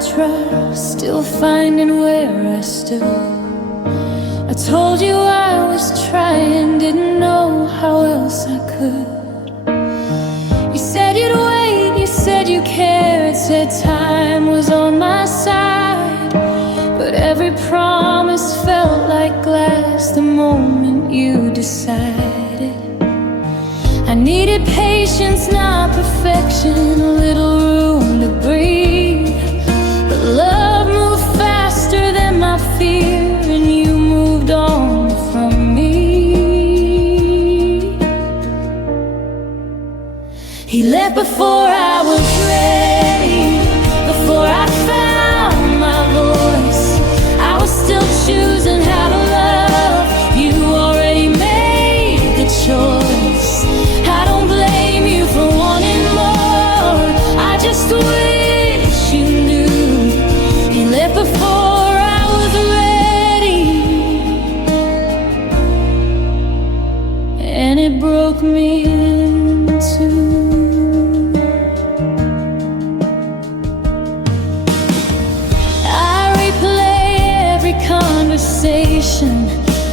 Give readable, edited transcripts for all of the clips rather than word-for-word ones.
trust, still finding where I stood. I told you I was trying, didn't know how else I could. You said you'd wait, you said you cared, said time was on my side. But every promise felt like glass the moment you decided. I needed patience, not perfection, a little room to breathe. But love moved faster than my fear, and you moved on from me. He left before I was ready, before I found my voice. I was still choosing how to love. You already made the choice. I don't blame you for wanting more. I just wish you knew. He left before I was ready, and it broke me in two.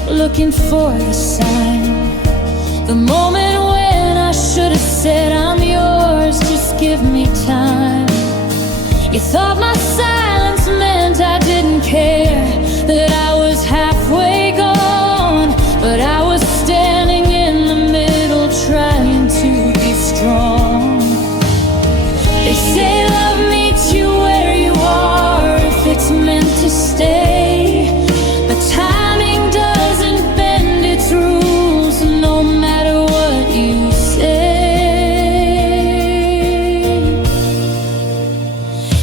Looking for the sign, the moment when I should have said I'm yours, just give me time. You thought my silence meant I didn't care, that I was halfway gone. But I was standing in the middle, trying to be strong. They say love meets you where you are, if it's meant to stay. But timing doesn't bend its rules, no matter what you say.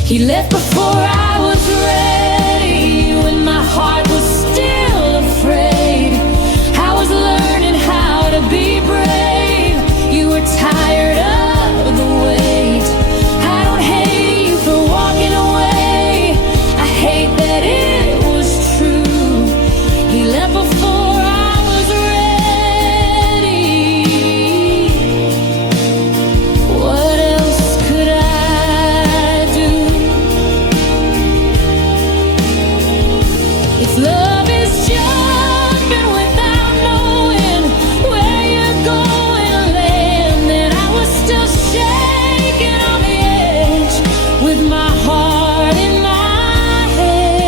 He left before I was ready, when my heart was still afraid. I was learning how to be brave. You were tired of the wait. I don't hate you for walking away, I hate that it was true. He left before I was ready. What else could I do? If love is jumping without knowing where you're going to land, then I was still shaking on the edge, with my heart in my hands.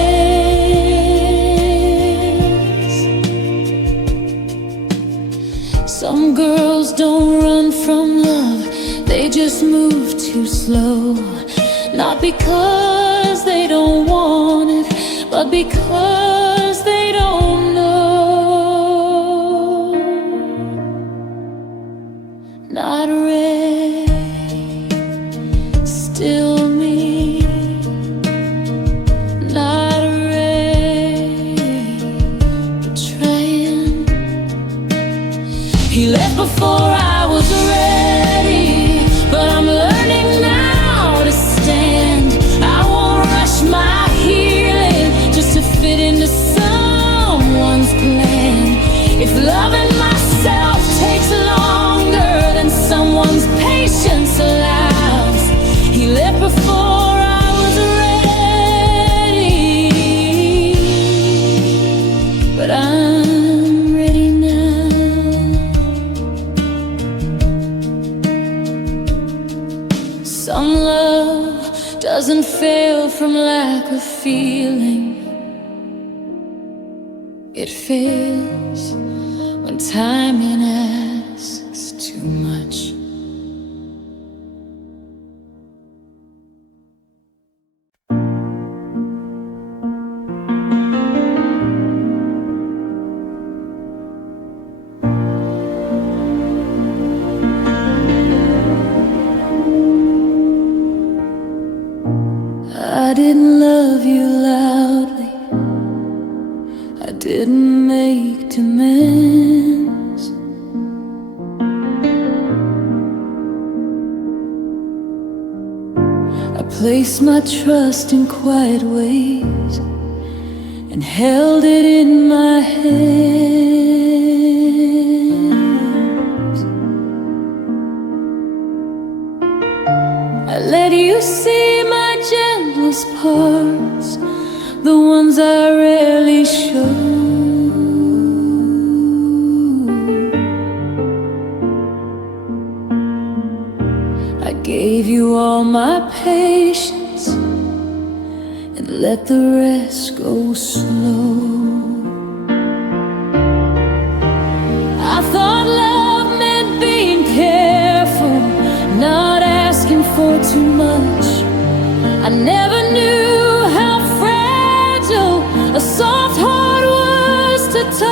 Some girls don't run from love, they just move too slow. Not because they don't want it, but because they don't know. Not ready, still me. Not ready, but trying. He left before I was ready, but I'm learning now to stand. I won't rush my healing just to fit into someone's plan. If loving myself takes longer than someone's patience allows, he left before I was ready, but I'm ready now. Some love doesn't fail from lack of feeling. It fails when timing asks too much. I didn't love you loudly, I didn't make demands. I placed my trust in quiet ways and held it in my hands. I let you see my gentlest part, let the rest go slow. I thought love meant being careful, not asking for too much. I never knew how fragile a soft heart was to touch.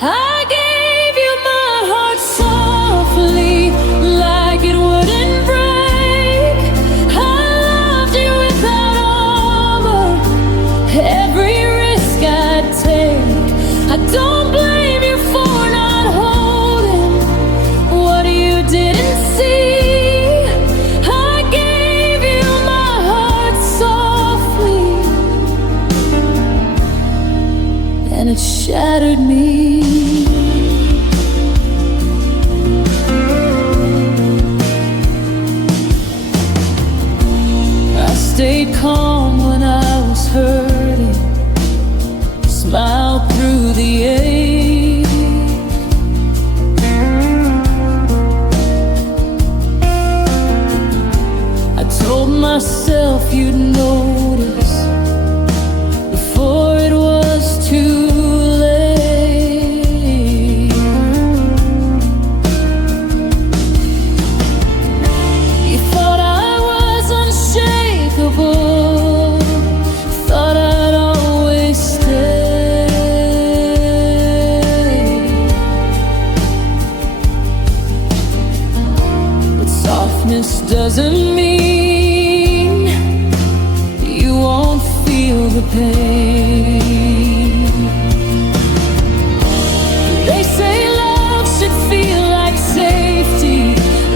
I gave you my heart softly, like it wouldn't break. I loved you without armor, every risk I'd take. I don't blame you for not holding what you didn't see. I gave you my heart softly, and it shattered me. I stayed calm when I was hurting, smiled through the ache. I told myself you'd notice before it was too late. You thought I was unshakable, thought I'd always stay. But softness doesn't mean you won't feel the pain. They say love should feel like safety,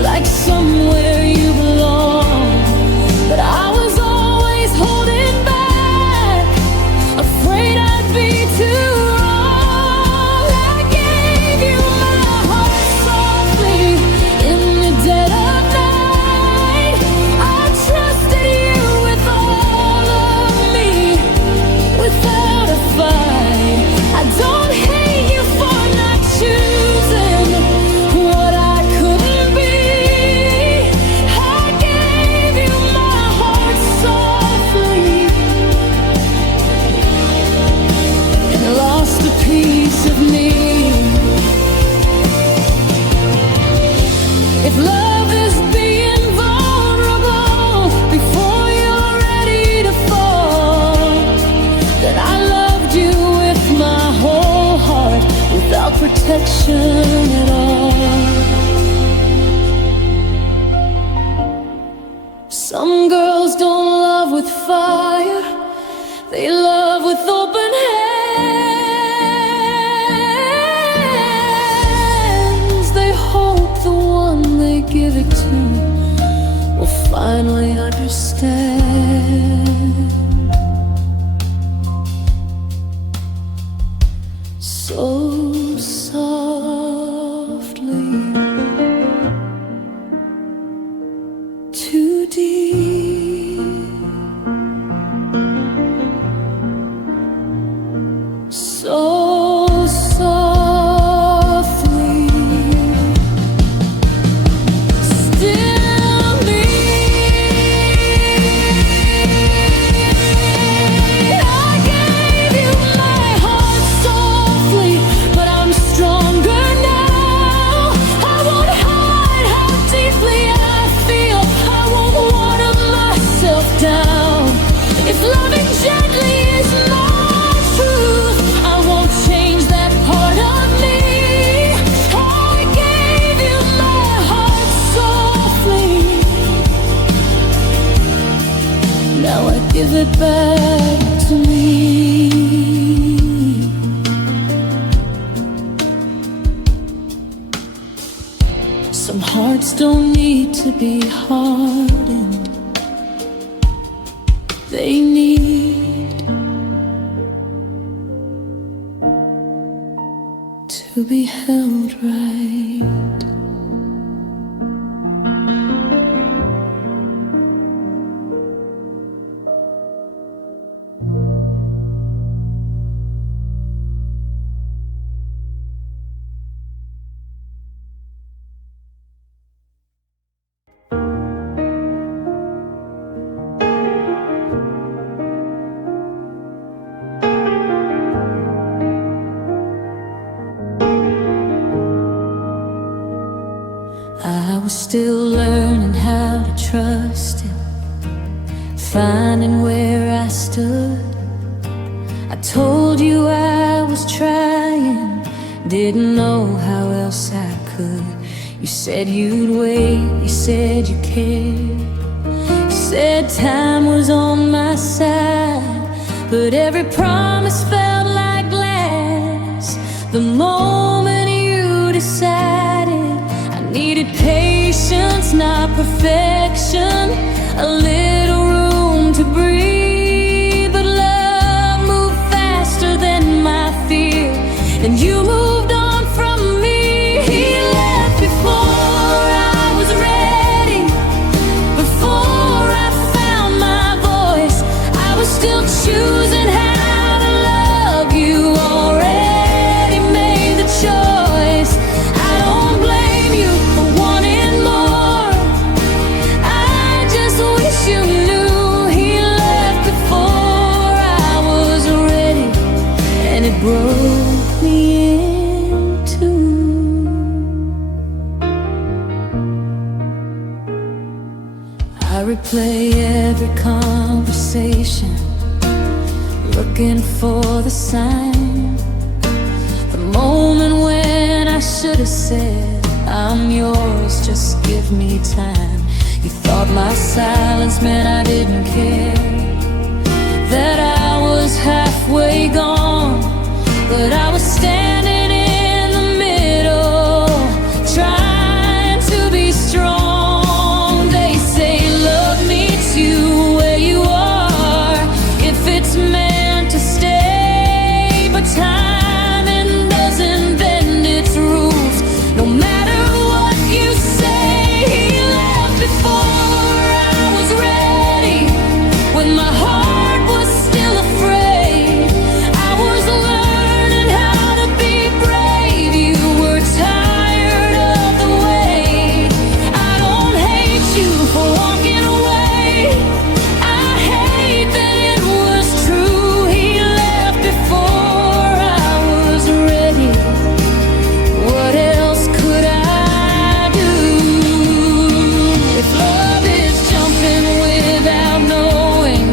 like somewhere you belong. But I was always holding back, afraid I'd be too wrong. I gave you my heart softly in the dead of night. I trusted you with all of me, without a fight. I don't hate you for not choosing what I couldn't be. I gave you my heart softly and lost a piece of me. If love is being vulnerable before you're ready to fall, then I loved you with my whole heart, without protection at all. Some girls don't love with fire, they love with open hands. They hope the one they give it to will finally understand. So softly, too deep, so softly, still me. I gave you my heart softly, but I'm stronger now. I won't hide how deeply I feel. I won't water myself down. If loving gently is my truth, I won't change that part of me. I gave you my heart softly, now I give it back to me. Some hearts don't need to be hardened, they need to be held right. was still learning how to trust him, finding where I stood. I told you I was trying, didn't know how else I could. You said you'd wait, you said you cared, you said time was on my side. But every promise felt like glass the moment you decided. I needed patience, not perfection, a little room to breathe. But love moved faster than my fear, and you moved on from me. He left before I was ready, before I found my voice. I was still choosing how to love you, already made the choice. I don't blame you for wanting more, I just wish you knew. He left before I was ready, and it broke me in two. I replay every conversation, looking for the sign, the moment when I should have said, I'm yours, just give me time. You thought my silence meant I didn't care, that I was halfway gone. But I was standing in the middle, trying to be strong. They say love meets you where you are, if it's meant to stay. But timing doesn't bend its rules, no matter what you say. He left before I was ready, when my heart was still afraid. I was learning how to be brave. You were tired of the wait. I don't hate you for walking away, I hate that it was true. He left before I was ready, what else could I do? If love is jumping without knowing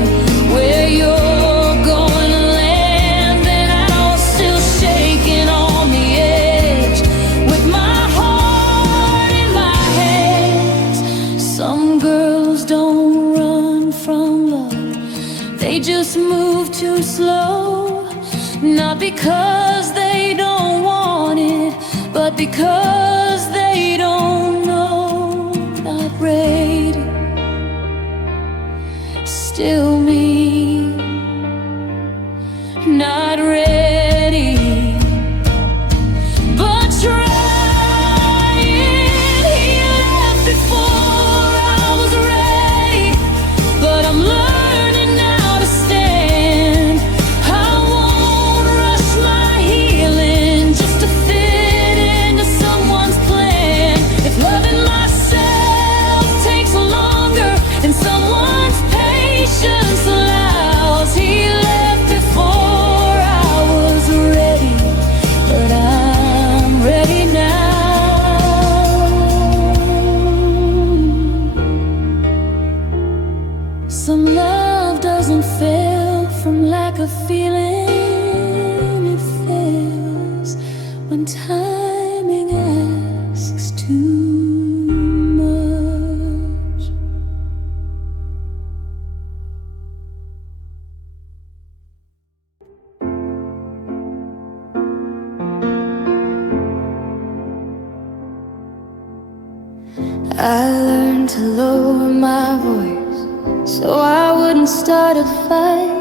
where you're going to land, then I was still shaking on the edge, with my heart in my hands. Some girls don't run from love, they just move too slow. Not because they don't want it, but because they don't know. Not ready, still me, not ready, but trying. He left before I was ready, but I'm learning now to stand. I won't rush my healing just to fit into someone's plan. If loving myself takes longer than someone's patience allows. He left before I was ready, but I'm ready now. Some love doesn't fail from lack of feeling, it fails when timing asks too much. I learned to lower my voice so I wouldn't start a fight.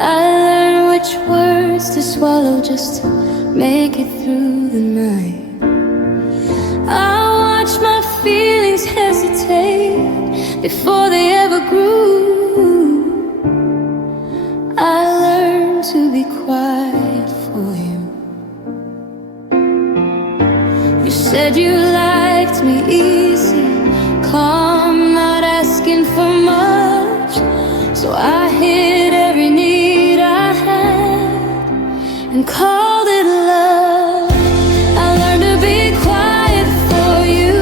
I learned which words to swallow just to make it through the night. I watched my feelings hesitate before they ever grew. I learned to be quiet for you. You said you liked me easy, calm, not asking for much. So I hid every need I had and called it love. I learned to be quiet for you.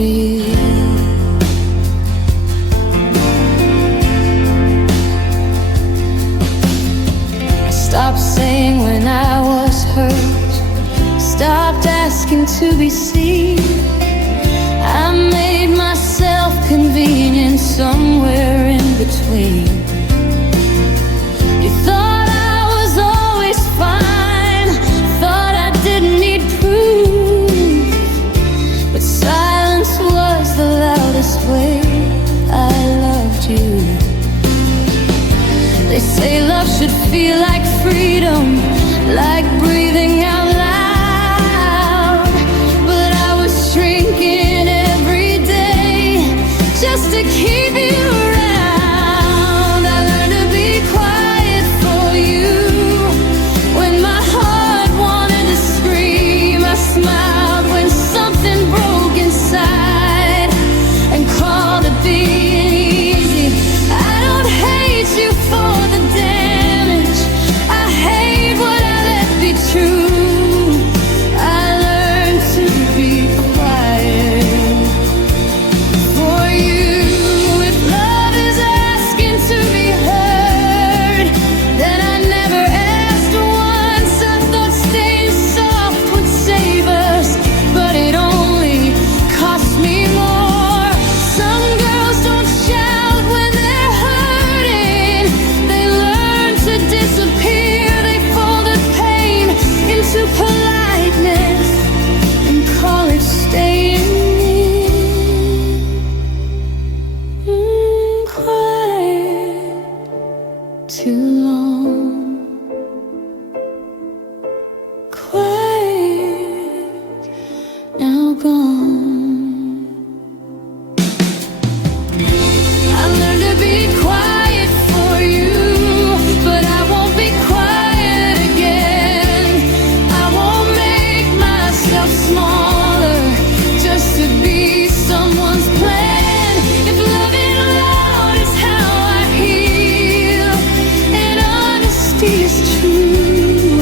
you. I stopped saying when I was hurt, stopped asking to be seen. I made myself convenient somewhere in between. You thought I was always fine, thought I didn't need proof, but silence was the loudest way I loved you. They say love should feel like freedom, like breathing out loud, but I was shrinking every day just to keep you around. I learned to be quiet for you. When my heart wanted to scream, I smiled when something broke inside and called it being easy. I don't hate you for the damage, I hate what I let be true. I learned to be quiet for you. If love is asking to be heard, then I never asked once. I thought staying soft would save us, but it only cost me more. Some girls don't shout when they're hurting, they learn to disappear. They folded pain into politeness and call it staying near. Quiet too long, quiet now gone. I learned to be quiet for you, but I won't be quiet again. I won't make myself smaller just to be someone's plan. If loving loud is how I heal, and honesty is true,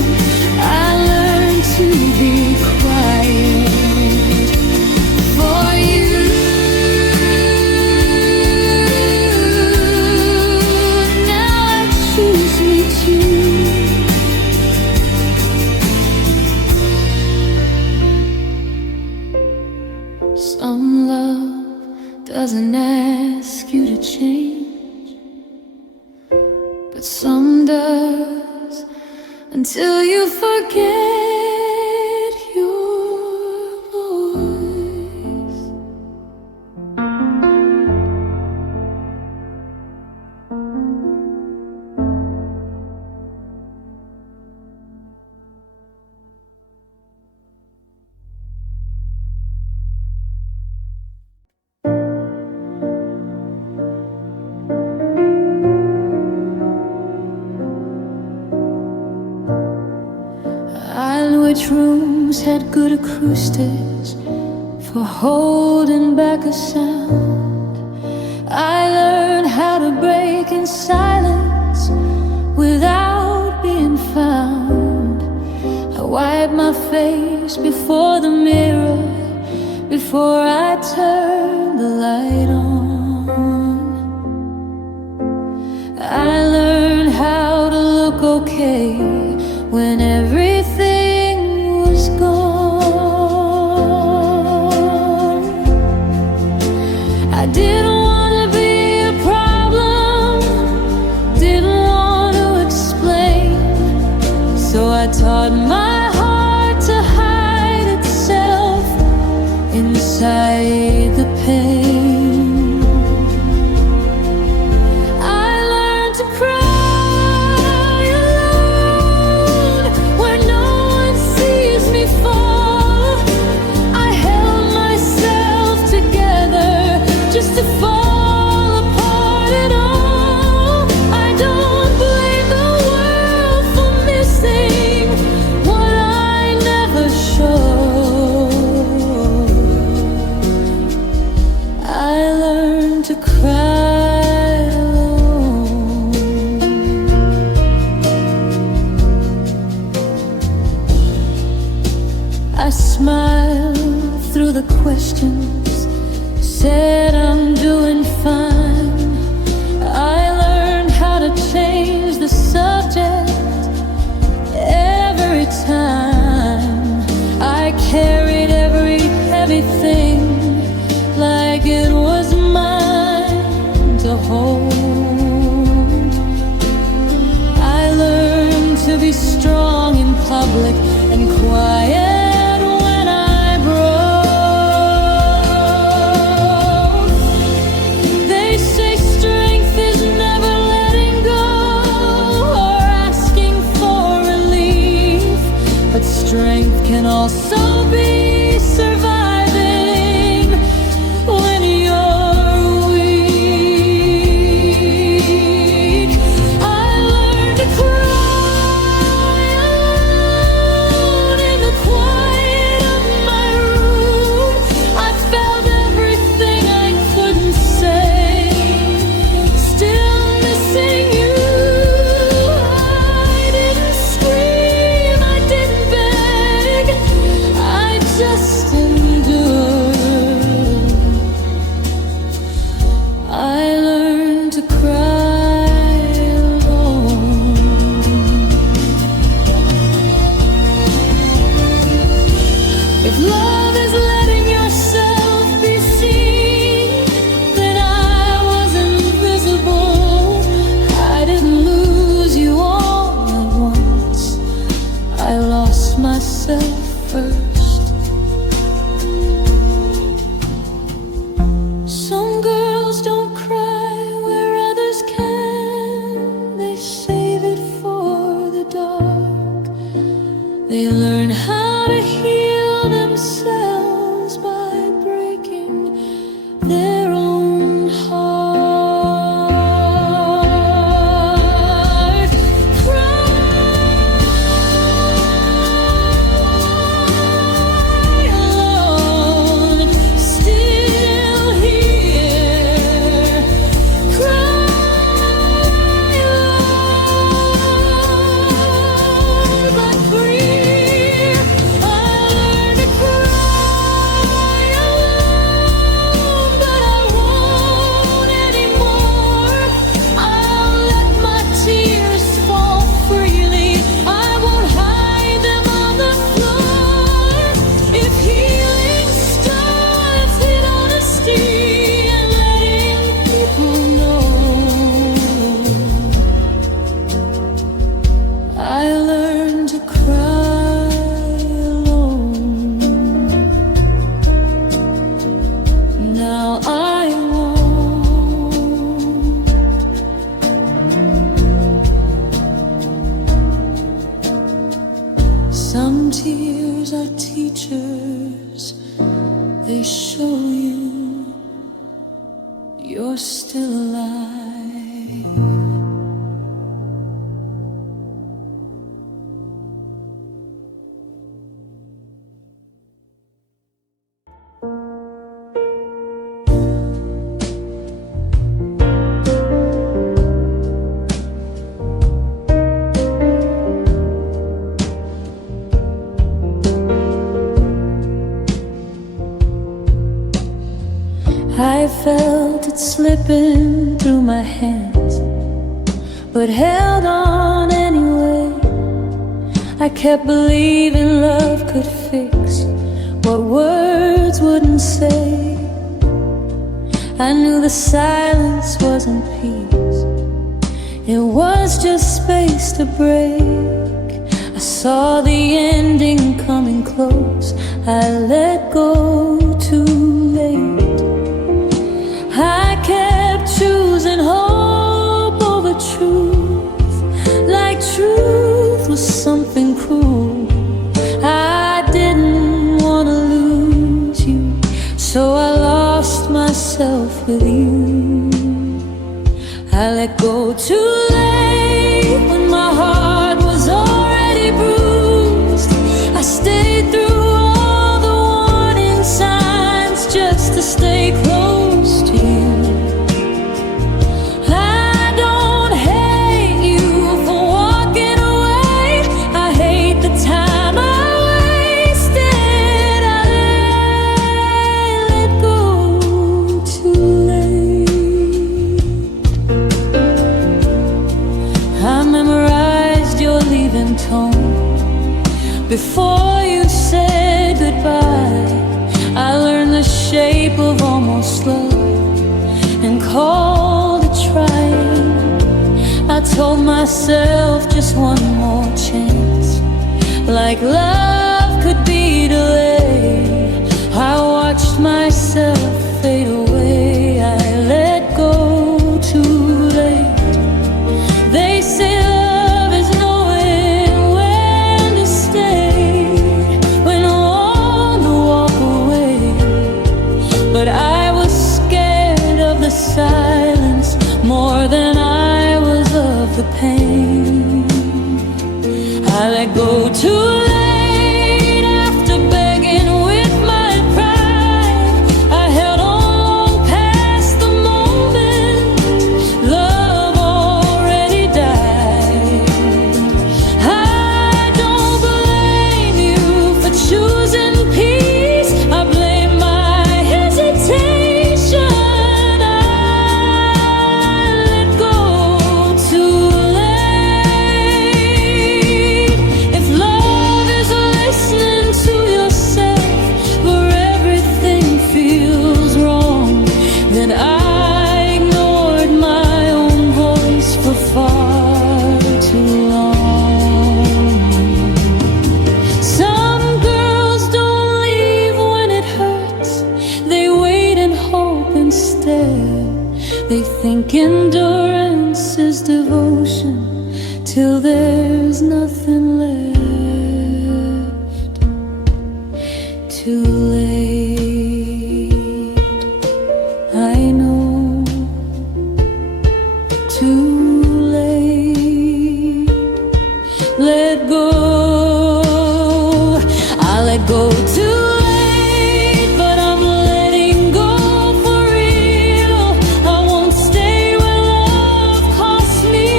I learned to be quiet for you. Now I choose me too. Some love doesn't ask you to change, but some does, until you forget your voice. Which rooms had good acoustics for holding back a sound. I learned how to break in silence without being found. I wiped my face before the mirror, before I turned the light on. I learned how to look okay when everything was gone. I didn't want to be a problem, didn't want to explain, so I taught my heart to hide itself inside the pain. I learned to cry alone where no one sees me fall. I held myself together just to fall apart at all. I don't blame the world for missing what I never showed. I learned to cry alone. I smiled through the questions said I'm doing fine. I learned how to change the subject every time. I carried every heavy thing like it was mine to hold. I learned to be strong in public and quiet when I broke. They say strength is never letting go or asking for relief, but strength can also be surviving when you're weak. I learned to cry alone in the quiet of my room. I felt everything I couldn't say, still missing you. I didn't scream, I didn't beg, I just endured. I learned to cry alone. If love is letting yourself be seen, then I was invisible. I didn't lose you all at once, I lost myself first. Some girls don't cry where others can. They save it for the dark. They learn how to heal themselves by breaking their own heart. Cry alone, still here. Cry alone, but free. I learned to cry alone, but I won't anymore. I'll let my tears fall freely. I won't hide them on the floor. If healing starts in honesty and letting people know, I learned to cry alone. Now I won't. Some tears are teachers. They show you you're still alive. I felt it slipping through my hands, but held on anyway. I kept believing love could fix what words wouldn't say. I knew the silence wasn't peace, it was just space to break. I saw the ending coming close, I let go too late. I kept choosing hope over truth, like truth was something cruel. I didn't want to lose you, so I lost myself with you. I let go too late when my heart was already bruised. I stayed through all the warning signs just to stay close to you. I don't hate you for walking away. I hate the time I wasted. I let go. Before you said goodbye, I learned the shape of almost love and called it trying. I told myself just one more chance, like love could be delayed. I watched myself fade away. I let go too late. They say love is knowing when to stay, when I want to walk away. But I was scared of the silence more than I was of the pain. I let go too late after begging with my pride. I held on past the moment love already died. I don't blame you for choosing peace. I blame my hesitation. I let go too late. If love is listening to yourself where everything feels wrong, then I ignored my own voice for far too long. Some girls don't leave when it hurts. They wait and hope instead. They think endurance is devotion till there's nothing left. Too late, I know. Too late, let go. I let go too late, but I'm letting go for real. I won't stay where love cost me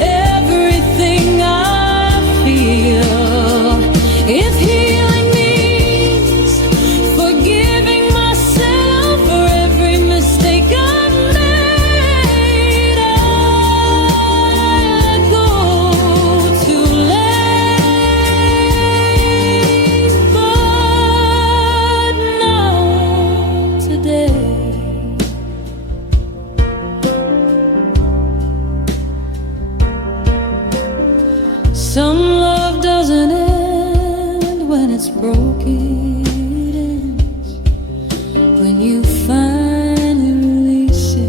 everything I feel. If healing means forgiving myself for every mistake I made, I let go too late. But now, today, some love doesn't end when it's broken. It ends when you finally release it.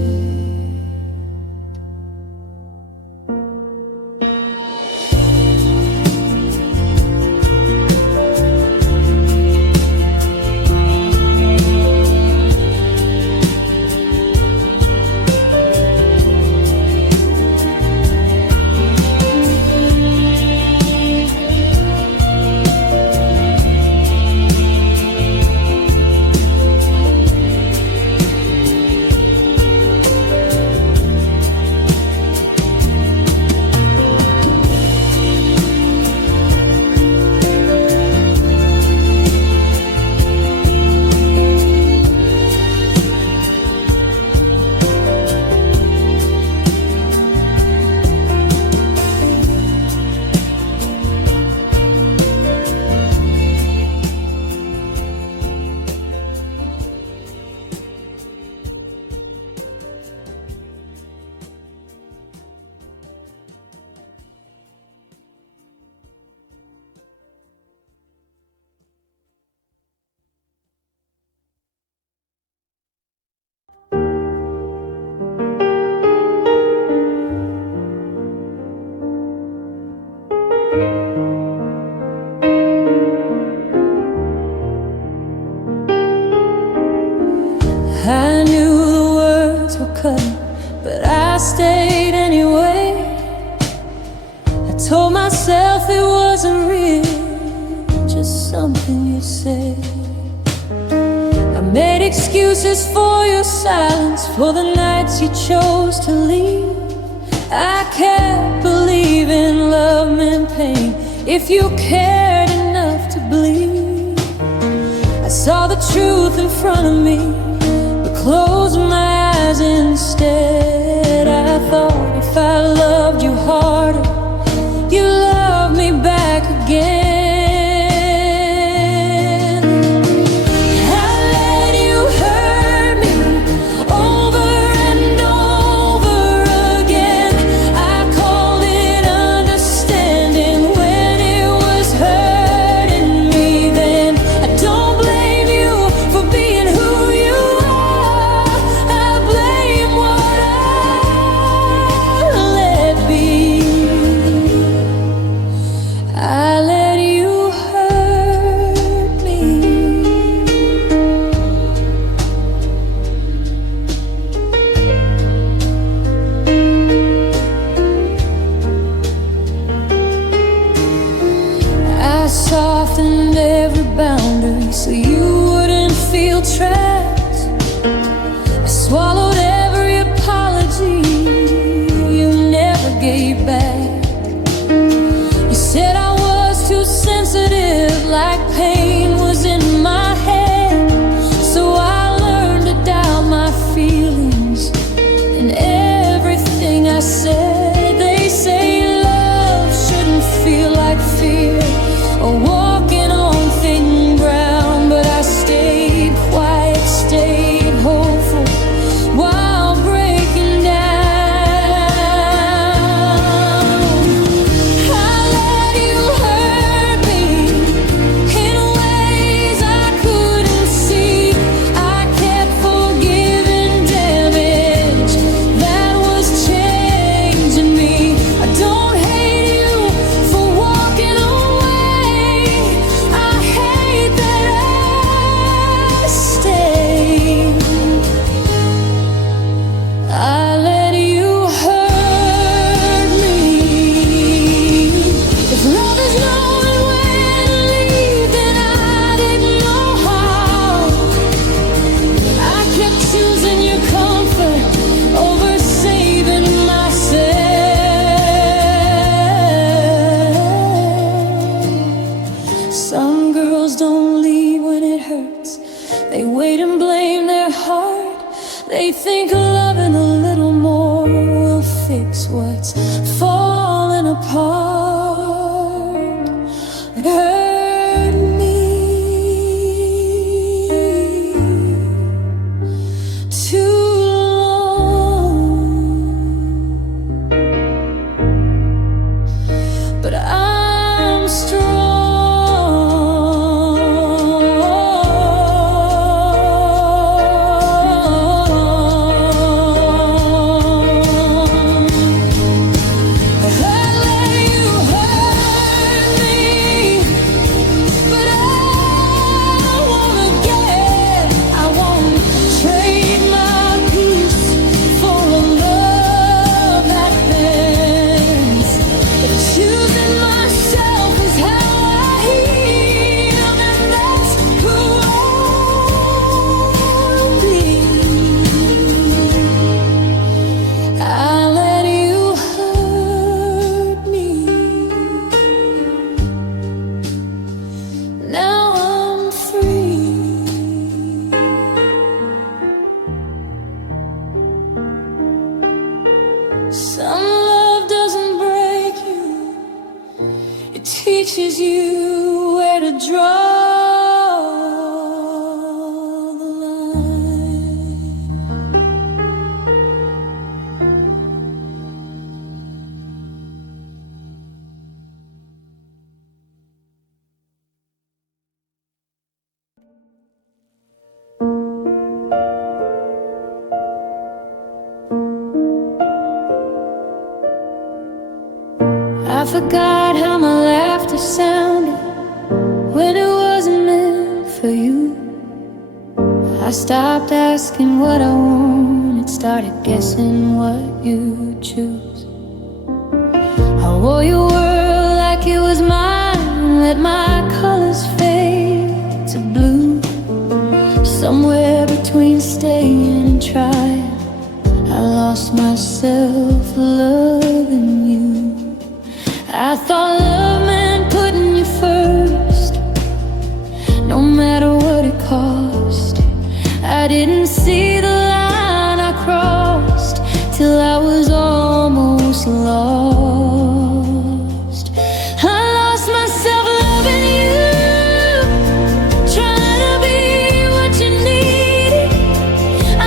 I knew the words were cutting, but I stayed anyway. I told myself it wasn't real, just something you said. I made excuses for your silence, for the nights you chose to leave. I kept believing love meant pain if you cared enough to bleed. I saw the truth in front of me, but closed my eyes instead. I thought if I loved you harder, you love me back again. tracks. I swallowed every apology you never gave back. You said I was too sensitive, like pain was in my head. So I learned to doubt my feelings and everything I said. They say love shouldn't feel like fear or walking on thin ground, but I stayed quiet, stayed hopeful while breaking down. I let you hurt me in ways I couldn't see. I kept forgiving damage that was changing me. I don't hate you for walking away. I hate that I stayed. I let you hurt me. If love is knowing when to leave, then I didn't know how. I kept choosing your comfort over saving myself. Some girls don't leave when it hurts. They wait and blame their heart. They think loving a little more will fix what's falling apart. It hurt me too long, but I'm strong. I let you hurt me, but I wanna get. I won't trade my peace for a love that bends. But choosing myself is how I heal, and that's who I'll be. I let you hurt me. Now I'm free. Some love doesn't break you, it teaches you where to draw the line. I forgot how my laughter sounded when it wasn't meant for you. I stopped asking what I wanted, started guessing what you'd choose. I wore your world like it was mine, let my colors fade to blue. Somewhere between staying and trying, I lost myself loving you. I thought love meant putting you first, no matter what it cost. I didn't see the line I crossed till I was almost lost. I lost myself loving you, trying to be what you needed.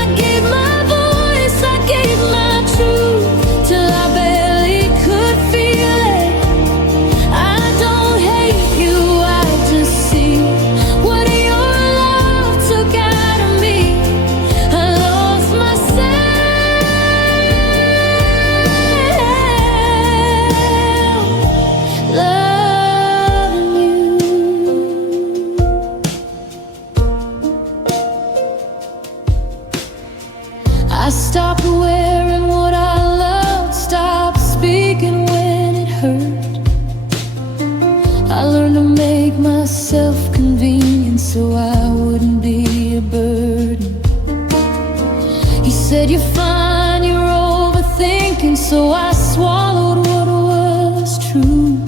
I gave my voice, I gave my truth, till I barely could feel it. I don't hate you, I just see what your love took out of me. I lost myself loving you. I stopped wearing what I loved, stopped speaking when it hurt. I learned to make myself convenient so I wouldn't be a burden. said you're fine, you're overthinking, so I swallowed what was true.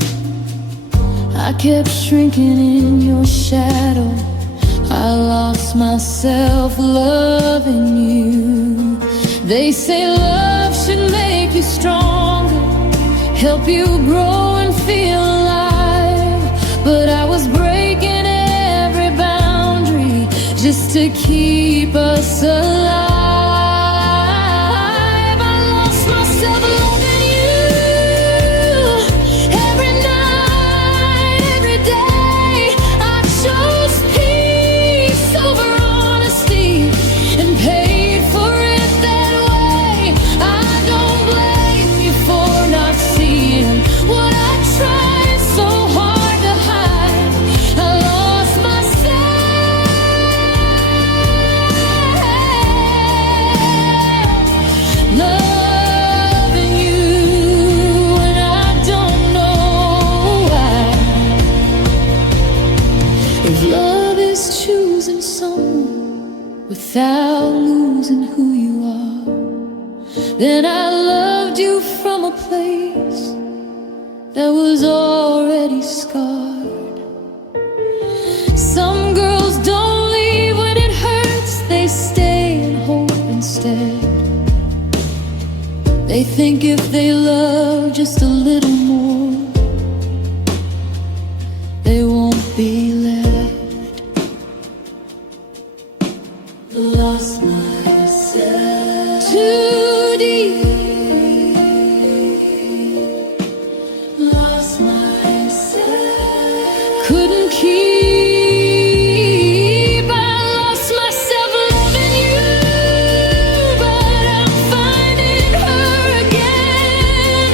I kept shrinking in your shadow. I lost myself loving you. They say love should make you stronger, help you grow and feel alive. But I was breaking every boundary just to keep us alive. I lost myself loving you. Every night, every day, I chose peace over honesty and paid for it that way. I don't blame you for not seeing what I tried so hard to hide. I lost myself loving you, and I don't know why. If love is choosing someone without losing who you are, then I loved you from a place that was already scarred. Some girls don't leave when it hurts, they stay and hope instead. They think if they love just a little more, they won't be left. Lost myself too deep. Lost myself, couldn't keep. I lost myself loving you, but I'm finding her again.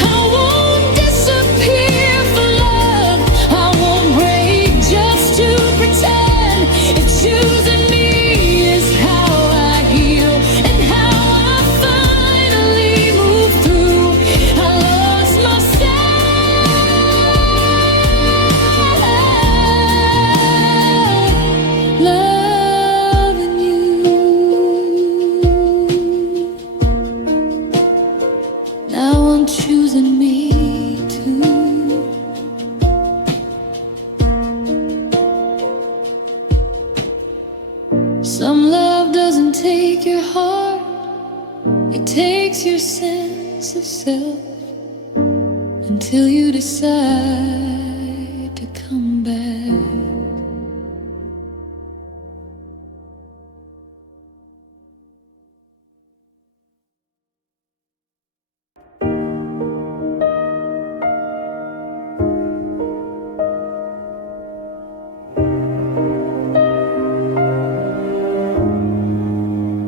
I won't disappear for love, I won't break just to pretend. If choosing me is how I heal and how I finally move through, I lost myself loving you. Now I'm choosing me too. Some love doesn't take your heart, it takes your sense of self until you decide to come back.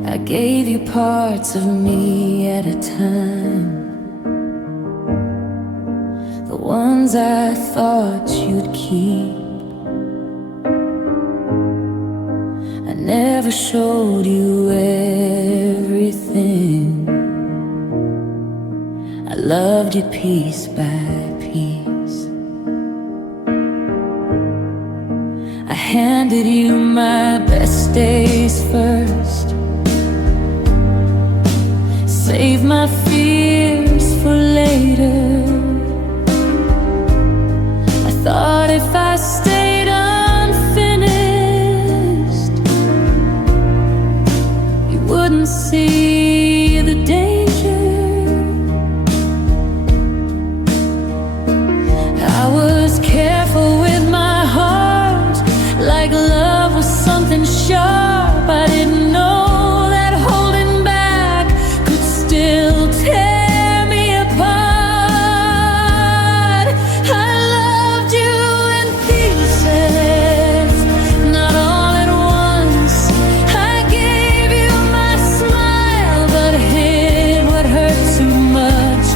I gave you parts of me at a time, the ones I thought you'd keep. I never showed you everything. I loved you piece by piece. I handed you my best days first, save my fears for later. I thought if I stayed unfinished, you wouldn't see the danger. I was careful with my heart, like love was something sharp. I didn't know that holding back could still tear me apart. I loved you in pieces, not all at once. I gave you my smile, but hid what hurt too much.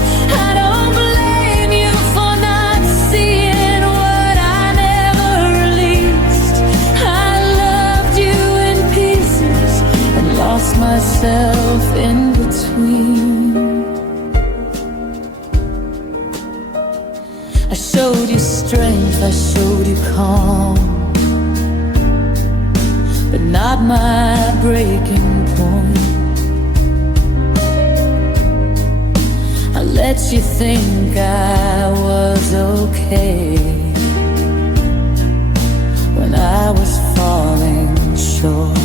I don't blame you for not seeing what I never released. I loved you in pieces and lost myself in between. I showed you strength, I showed you calm, but not my breaking point. makes you think I was okay when I was falling short.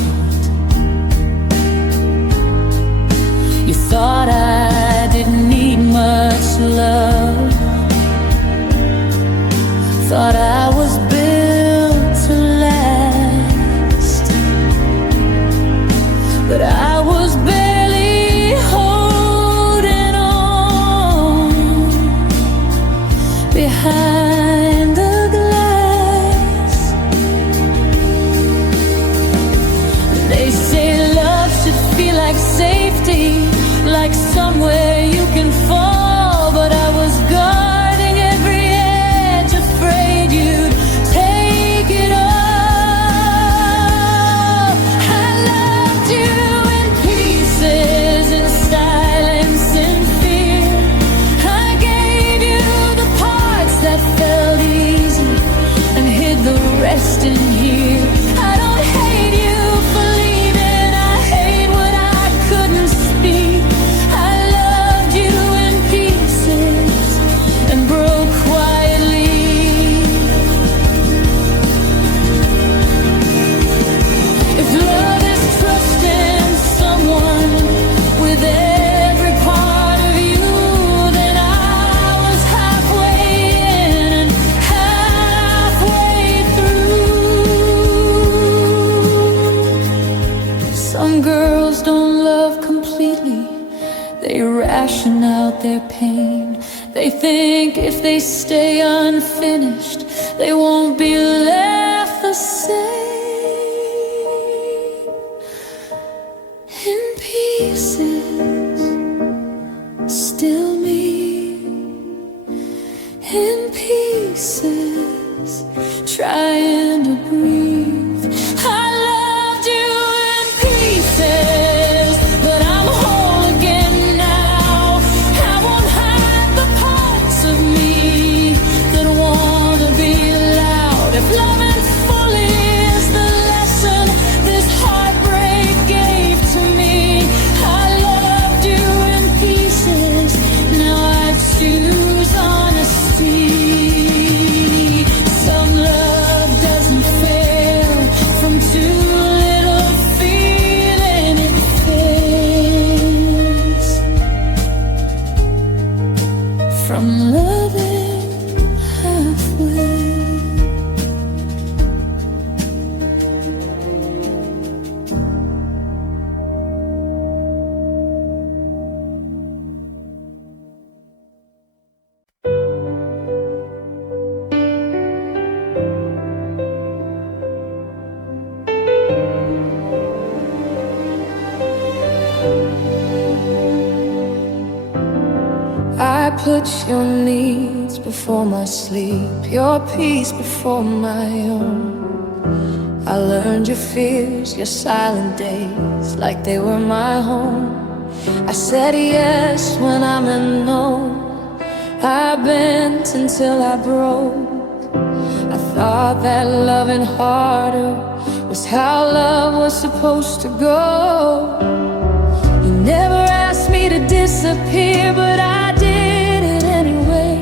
You thought I didn't need much love, thought I was built to last, but I was barely holding on behind the glass. They say love should feel like safety, like somewhere you can fall, but I was guarding every edge, afraid you'd take it all. I loved you in pieces, in silence, in fear. I gave you the parts that felt easy and hid the rest in here. I don't hate you for leaving, I hate what I couldn't speak. I loved you in pieces and broke quietly. If love is trusting someone with every part of you, then I was halfway in and halfway through. Some girls don't love completely, they ration out their pain. They think if they stay unfinished, they won't be left the same. In pieces, still me. In pieces, trying to breathe. I loved you in pieces, but I'm whole again now. I won't hide the parts of me that wanna be loud. If loving fully is the lesson this heartbreak gave to me, I loved you in pieces. Now I choose honesty. Some love doesn't fail from too little feeling, it fails from loving halfway. I put your needs before my sleep, your peace before my own. I learned your fears, your silent days, like they were my home. I said yes when I meant no. I bent until I broke. I thought that loving harder was how love was supposed to go. You never asked me to disappear, but I did it anyway.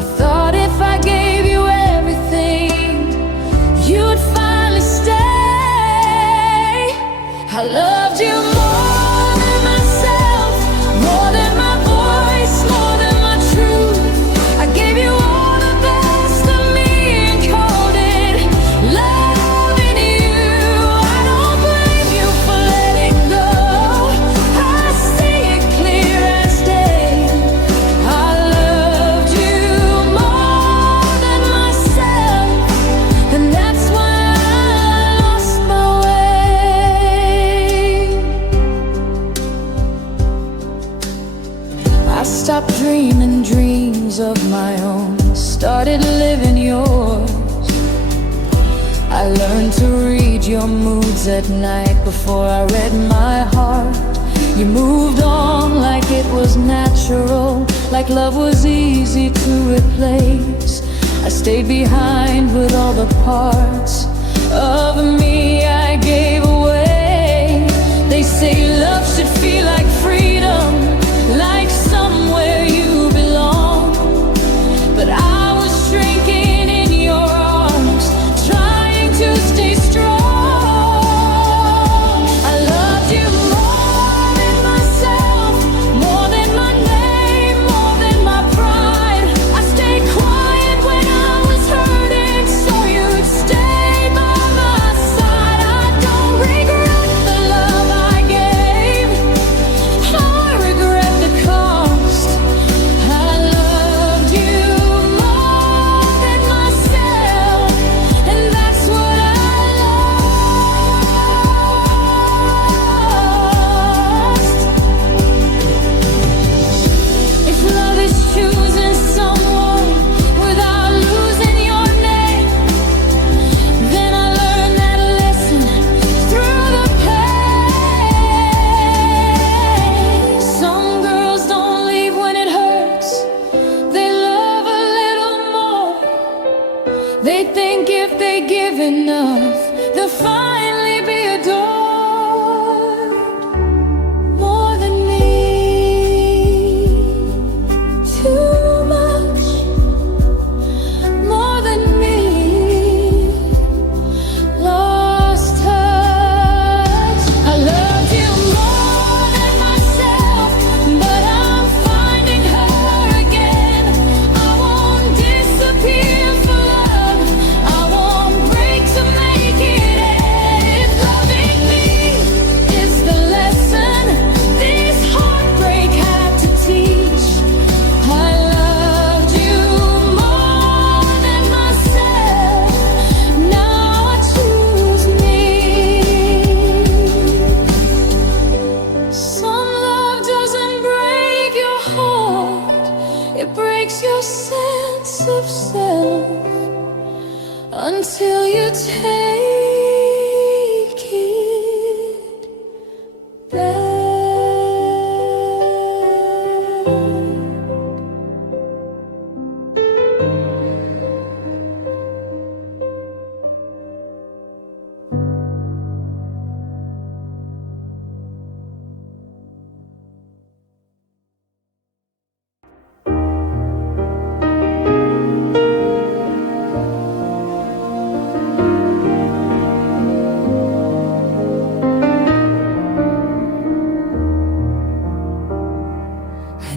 I thought if I gave you everything, you'd finally stay. I loved you more than myself, more than my voice, more than my truth. I gave you all the best of me and called it loving you. I don't blame you for letting go. I see it clear as day. I loved you more than myself, and that's why I lost my way. I stopped dreaming dreams of my own, started living yours. I learned to read your moods at night before I read my heart. You moved on like it was natural, like love was easy to replace. I stayed behind with all the parts of me I gave away. They say love should feel like freedom, like somewhere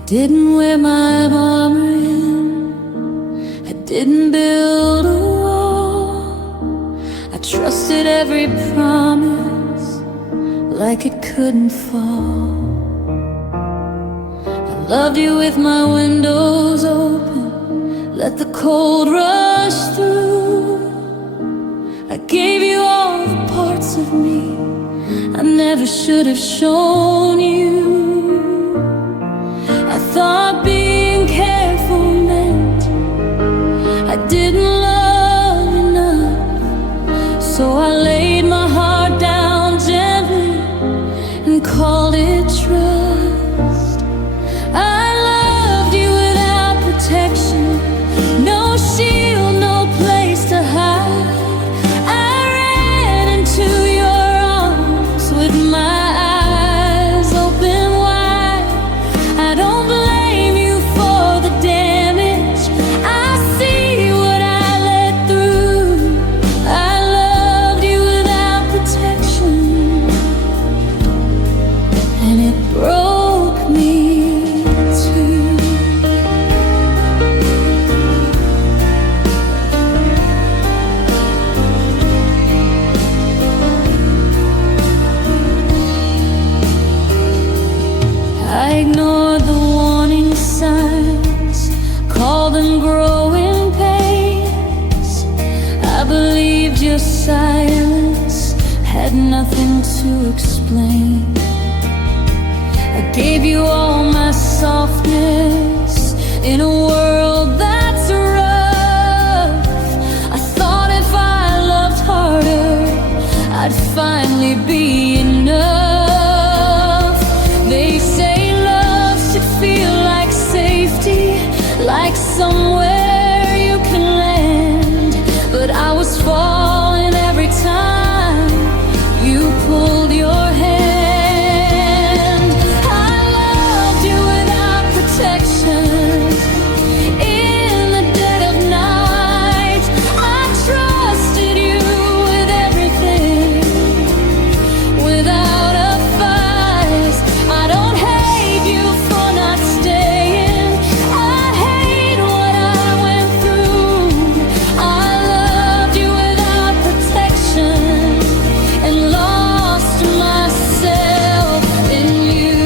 didn't wear my armor in, I didn't build a wall. I trusted every promise like it couldn't fall. I loved you with my windows open, let the cold rush through. I gave you all the parts of me I never should have shown you. I thought being careful meant I didn't love enough, so I laid my heart down gently and called it trust. I loved you without protection, no shield, no place to hide. I ran into your arms with my eyes open wide. I don't blame you for the damage, I see what I let through. I loved you without protection, and it broke me too. I ignored the warning signs, called them growing pains. I believed your silence had nothing to explain. I gave you all my softness in a world that's rough. I thought if I loved harder, I'd finally be enough. They say love should feel like safety, like somewhere you can land, but I was falling every time you pulled your hand. I loved you without protection in the dead of night. I trusted you with everything without a fuss. I don't hate you for not staying, I hate what I went through. I loved you without protection and lost myself in you.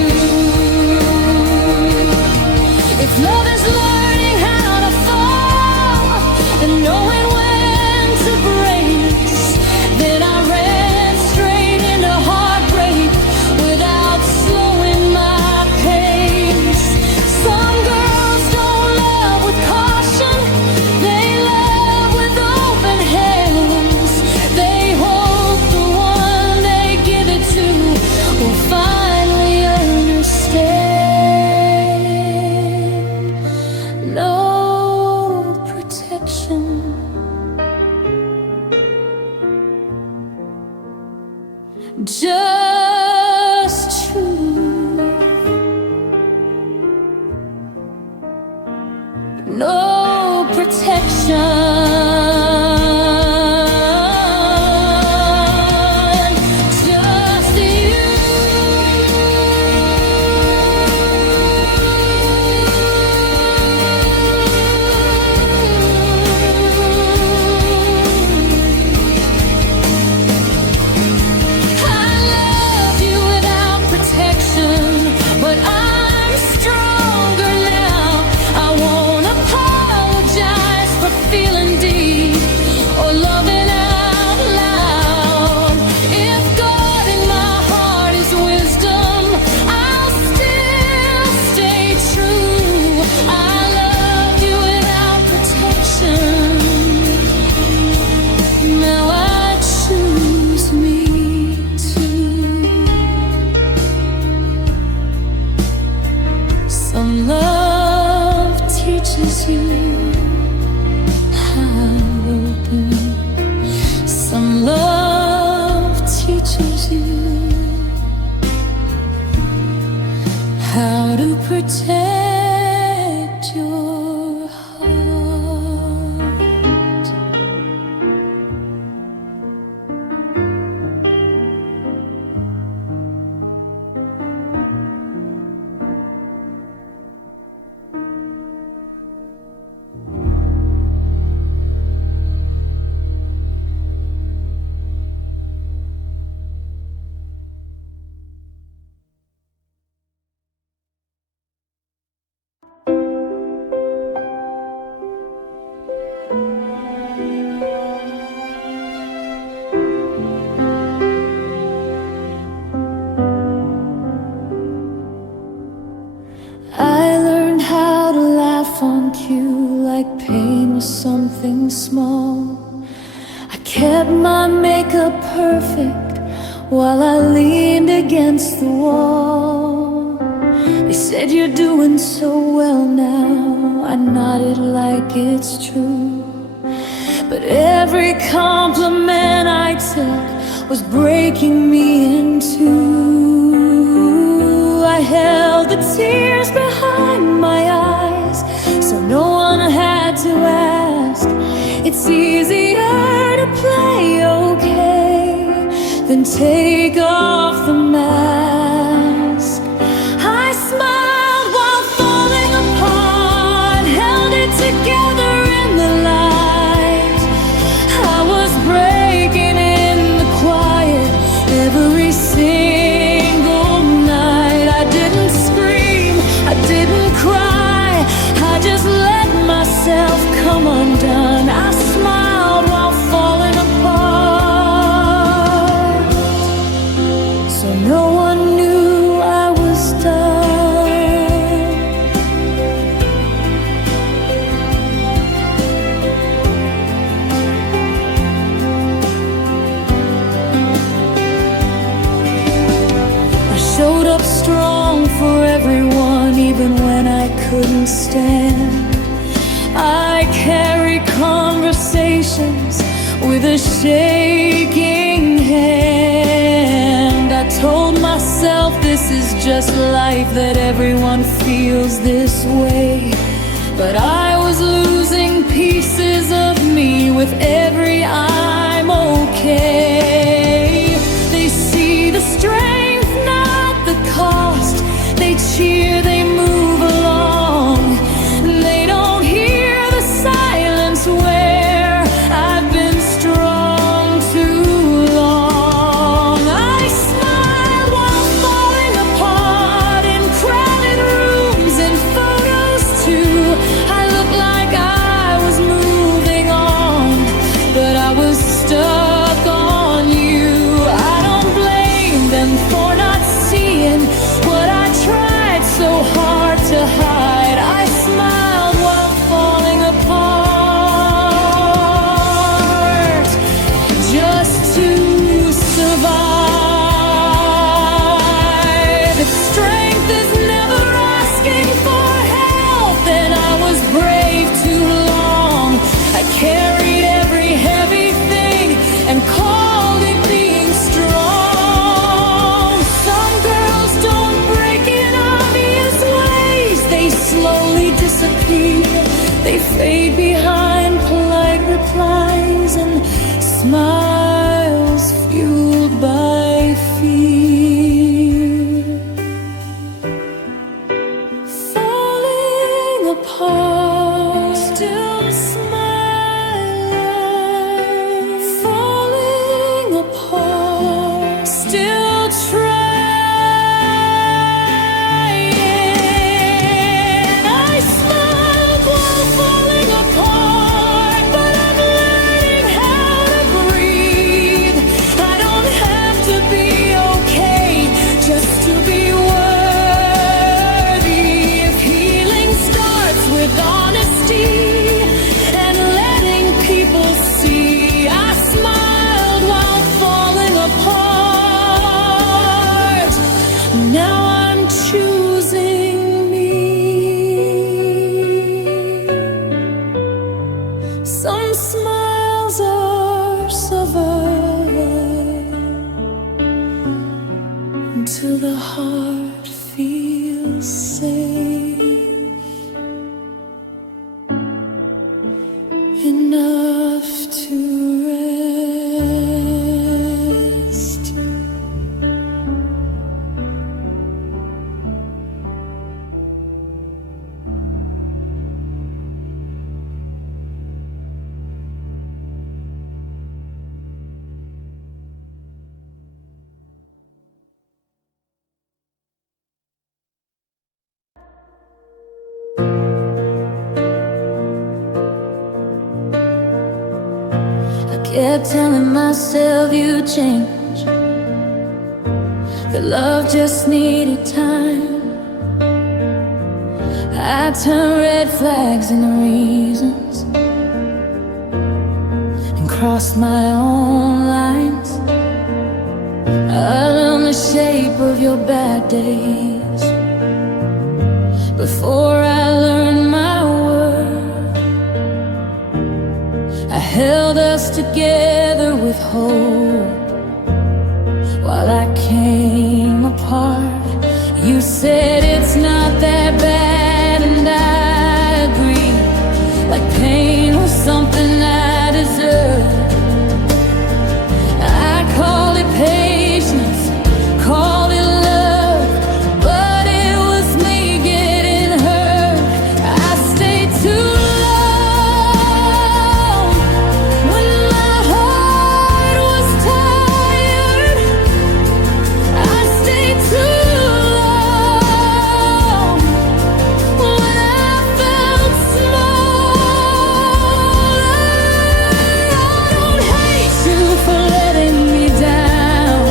If love is learning how to fall and knowing when to brace, then I ran straight into heartbreak without slowing my pace. Some girls don't love with caution, they love with open hands. They hope the one they give it to will finally understand. No protection, just truth. No protection, just you. I loved you without protection, but I'm stronger now. I won't apologize for feeling deep or loving out loud. If God in my heart is wisdom, I'll still stay true. I loved you without protection, now I choose me too. Some love teaches you how to open, some love teaches you how to protect your heart. kept my makeup perfect while I leaned against the wall. They said you're doing so well now. I nodded like it's true, but every compliment I took was breaking me in two. I held the tears behind my eyes so no one had to ask. It's easier to play okay than take off the mask. I smiled while falling apart, held it together in the light. I was breaking in the quiet every single night. I didn't scream, I didn't cry, I just let myself come undone. I smiled while falling apart, so no one knew I was done. I showed up strong for everyone, even when I couldn't stand. I carry conversations with a shaking hand. I told myself this is just life, that everyone feels this way. But I was losing pieces of me with every I'm okay. They see the strength, not the cost. They cheer, they move along. They don't hear the silence where I've been strong too long. I smiled while falling apart in crowded rooms and photos too. I looked like I was moving on, but I was stuck on you. I don't blame them for not seeing what I tried so hard to hide. I smiled while falling apart, just to survive. If strength is never asking for help, then I was brave too long. I carried every heavy thing and called it being strong. Some girls don't break in obvious ways. They slowly disappear. They fade behind polite replies and smiles fueled by fear. Falling apart, still smiling. Falling apart, still trying. I smiled while falling apart, but I'm learning how to breathe. I don't have to be okay just to be worthy. If healing starts with honesty and letting people see, I smiled while falling apart. Now I'm choosing me. Some smiles are survival until the heart feels safe enough to rest. Kept telling myself you'd change, that love just needed time. I turned red flags into reasons and crossed my own lines. I learned the shape of your bad days before I learned my word. I held us together with hope while I came apart. You said it's not that bad, and I agree. Like pain was something I deserved. I call it patience, call it love, but it was me getting hurt. I stayed too long when my heart was tired. I stayed too long when I felt small. I don't hate you for letting me down,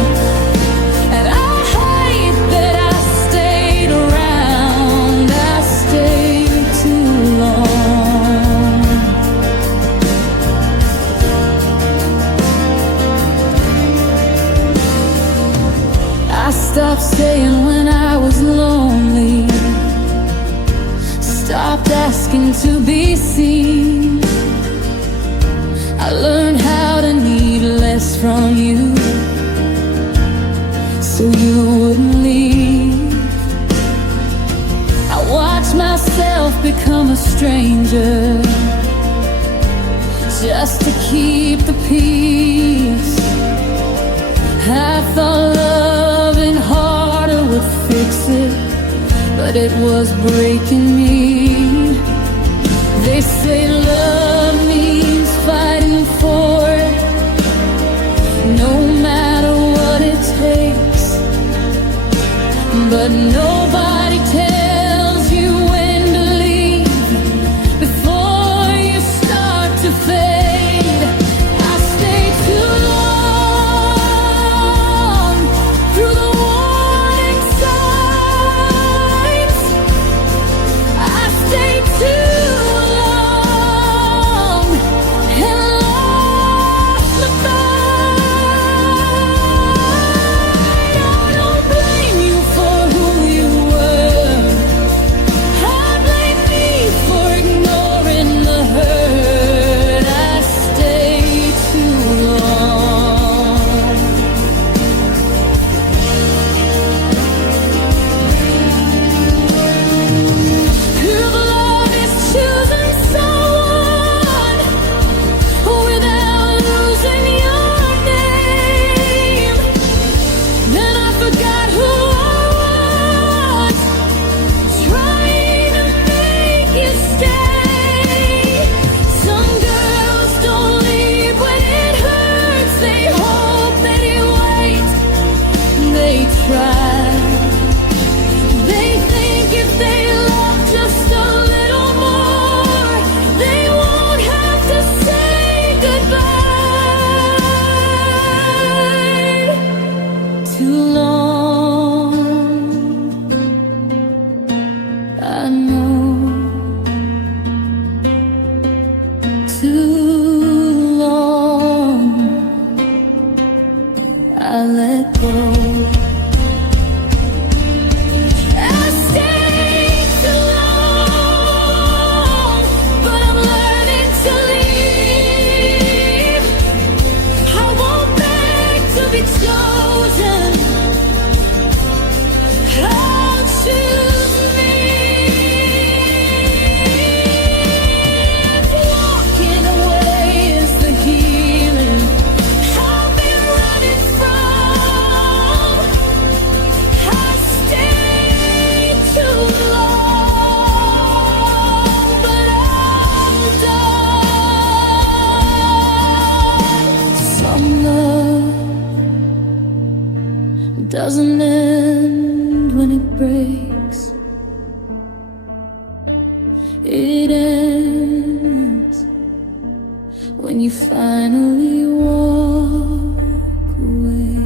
and I hate that I stayed around. I stayed too long. I stopped staying when I was lonely, stopped asking to be seen. I learned how to need less from you, so you wouldn't leave. I watched myself become a stranger just to keep the peace. I thought loving harder would fix it, but it was breaking me. They say love means fighting for it, no matter what it takes. But nobody tells you when to leave before you start to fade. I stayed too long through the warning signs. I stayed too long and lost my mind. I don't blame you for who you were. I blame me for ignoring the hurt. I stayed too long. True love is choosing someone without losing your name. Then I forgot who I was, trying to make you stay. Some girls don't leave when it hurts. They hope that you wait. They try. They think if they love just a little more, they won't have to say goodbye. Too long, I know. Too long, I let go. I stayed too long, but I'm learning to leave. I won't beg to be chosen. I'll choose me. Walking away is the healing I've been running from. I stayed too long, but I'm done. Some love doesn't end when it breaks. It ends when you finally walk away.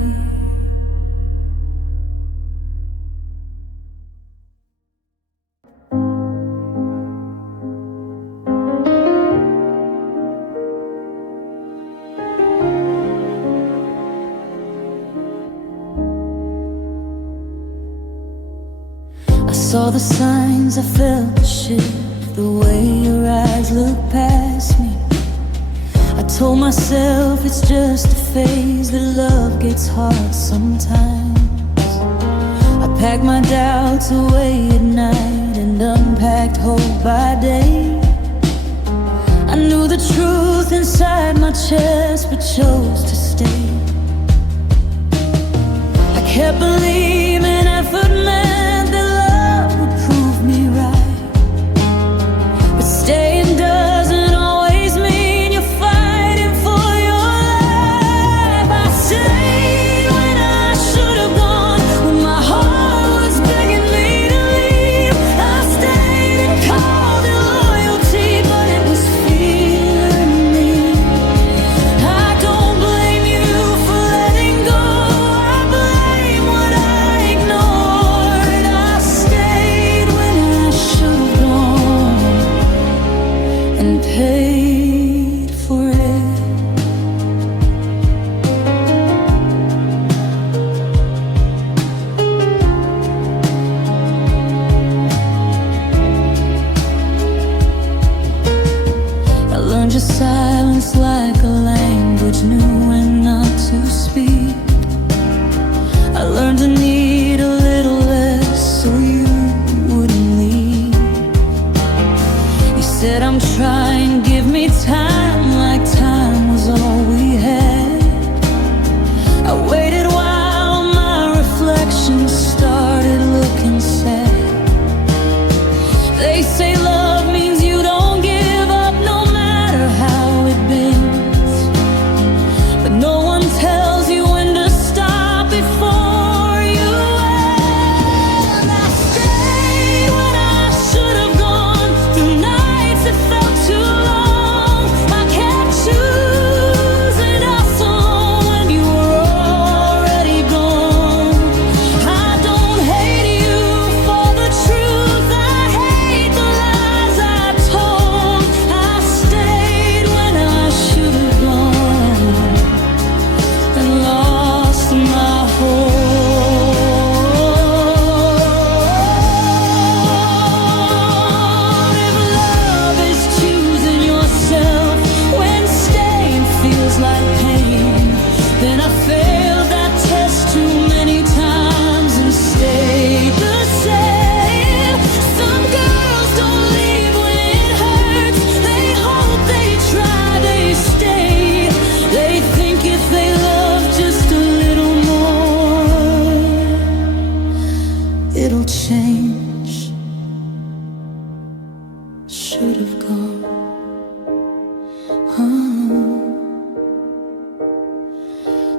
saw the signs, I felt the shift, the way your eyes look past me. I told myself it's just a phase, that love gets hard sometimes. I packed my doubts away at night and unpacked hope by day. I knew the truth inside my chest but chose to stay. I kept believing effort meant that love would prove me right, but staying doesn't always mean you're fighting for your life. I stayed when I should have gone, when my heart was begging me to leave. I stayed and called it loyalty, but it was fear in me. I don't blame you for letting go, I blame what I ignored. I stayed when I should have gone and paid for it. I learned your silence like a language, knew when not to speak. I learned to need a little less so you wouldn't leave. You said I'm trying, give me time, like time was all we had. I waited while my reflection started looking sad. They say love means you don't give up no matter how it bends, but no one tells you when to stop before you end. I stayed when I should have gone, through nights that felt too long. I kept choosing us on when you were already gone. I don't hate you for the truth, I hate the lies I told. I stayed when I should have gone and lost my hold. If love is choosing yourself when staying feels like pain, then I failed that test too many times and stayed the same. Some girls don't leave when it hurts, they hope, they try, they stay. They think if they love just a little more, it'll change. Should have gone.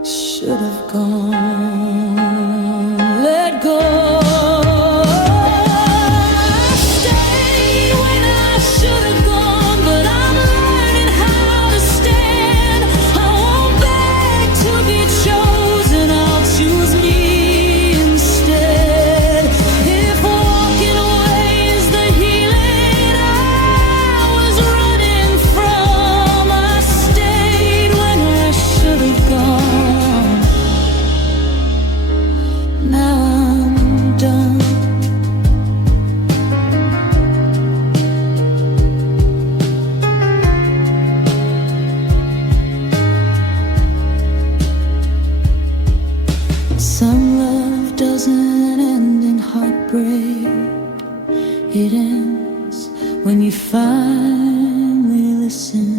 Should have gone. Let go. I stayed when I should have gone, but I'm learning how to stand. I won't beg to be chosen, I'll choose me instead. If walking away is the healing I was running from, I stayed when I should have gone. Now I'm done. Some love doesn't end in heartbreak, it ends when you finally listen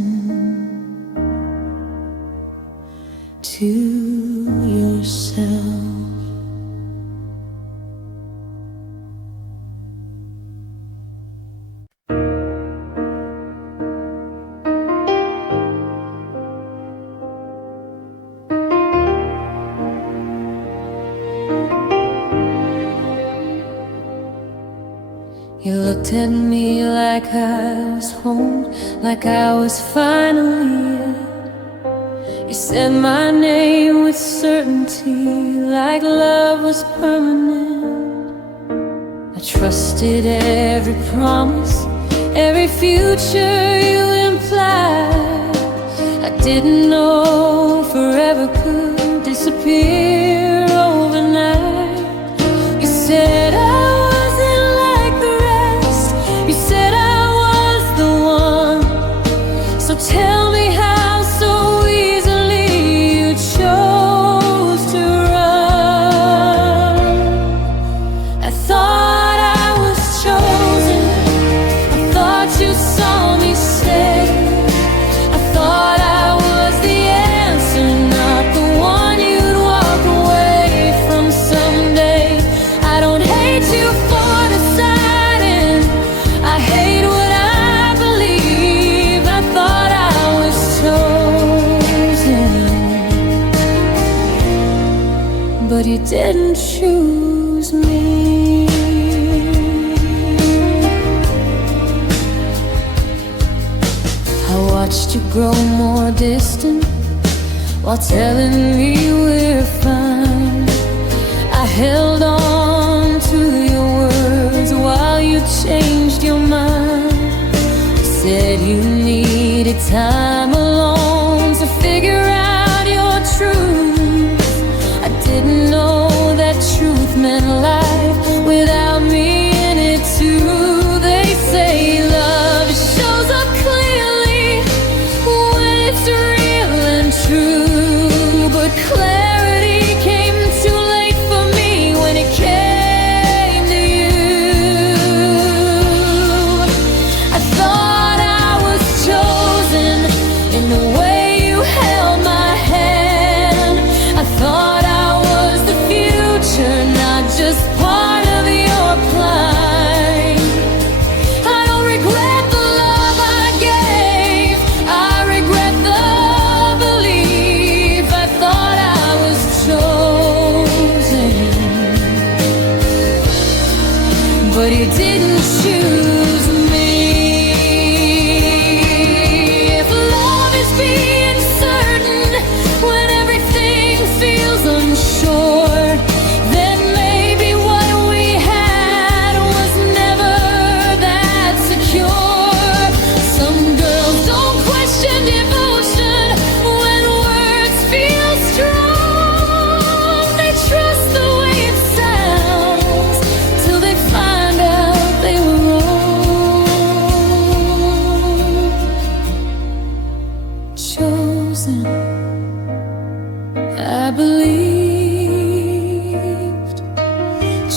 to yourself. You looked at me like I was home, like I was finally it. You said my name with certainty, like love was permanent. I trusted every promise, every future you implied. I didn't know forever could disappear overnight. You said I wasn't didn't choose me. I watched you grow more distant while telling me we're fine. I held on to your words while you changed your mind. Said you needed time alone to figure out your truth. I didn't know that truth meant life without me in it too. They say love shows up clearly when it's real and true, but clarity came too late for me when it came to you. I thought I was chosen in the way you held my hand. I thought I was the future, not just part of your plan. I don't regret the love I gave, I regret the belief. I thought I was chosen, but you didn't choose me. If love is being certain when everything feels unsure, then maybe what we had was never that secure. Some girls don't question devotion when words feel strong. They trust the way it sounds till they find out they were wrong. Chosen, I believed.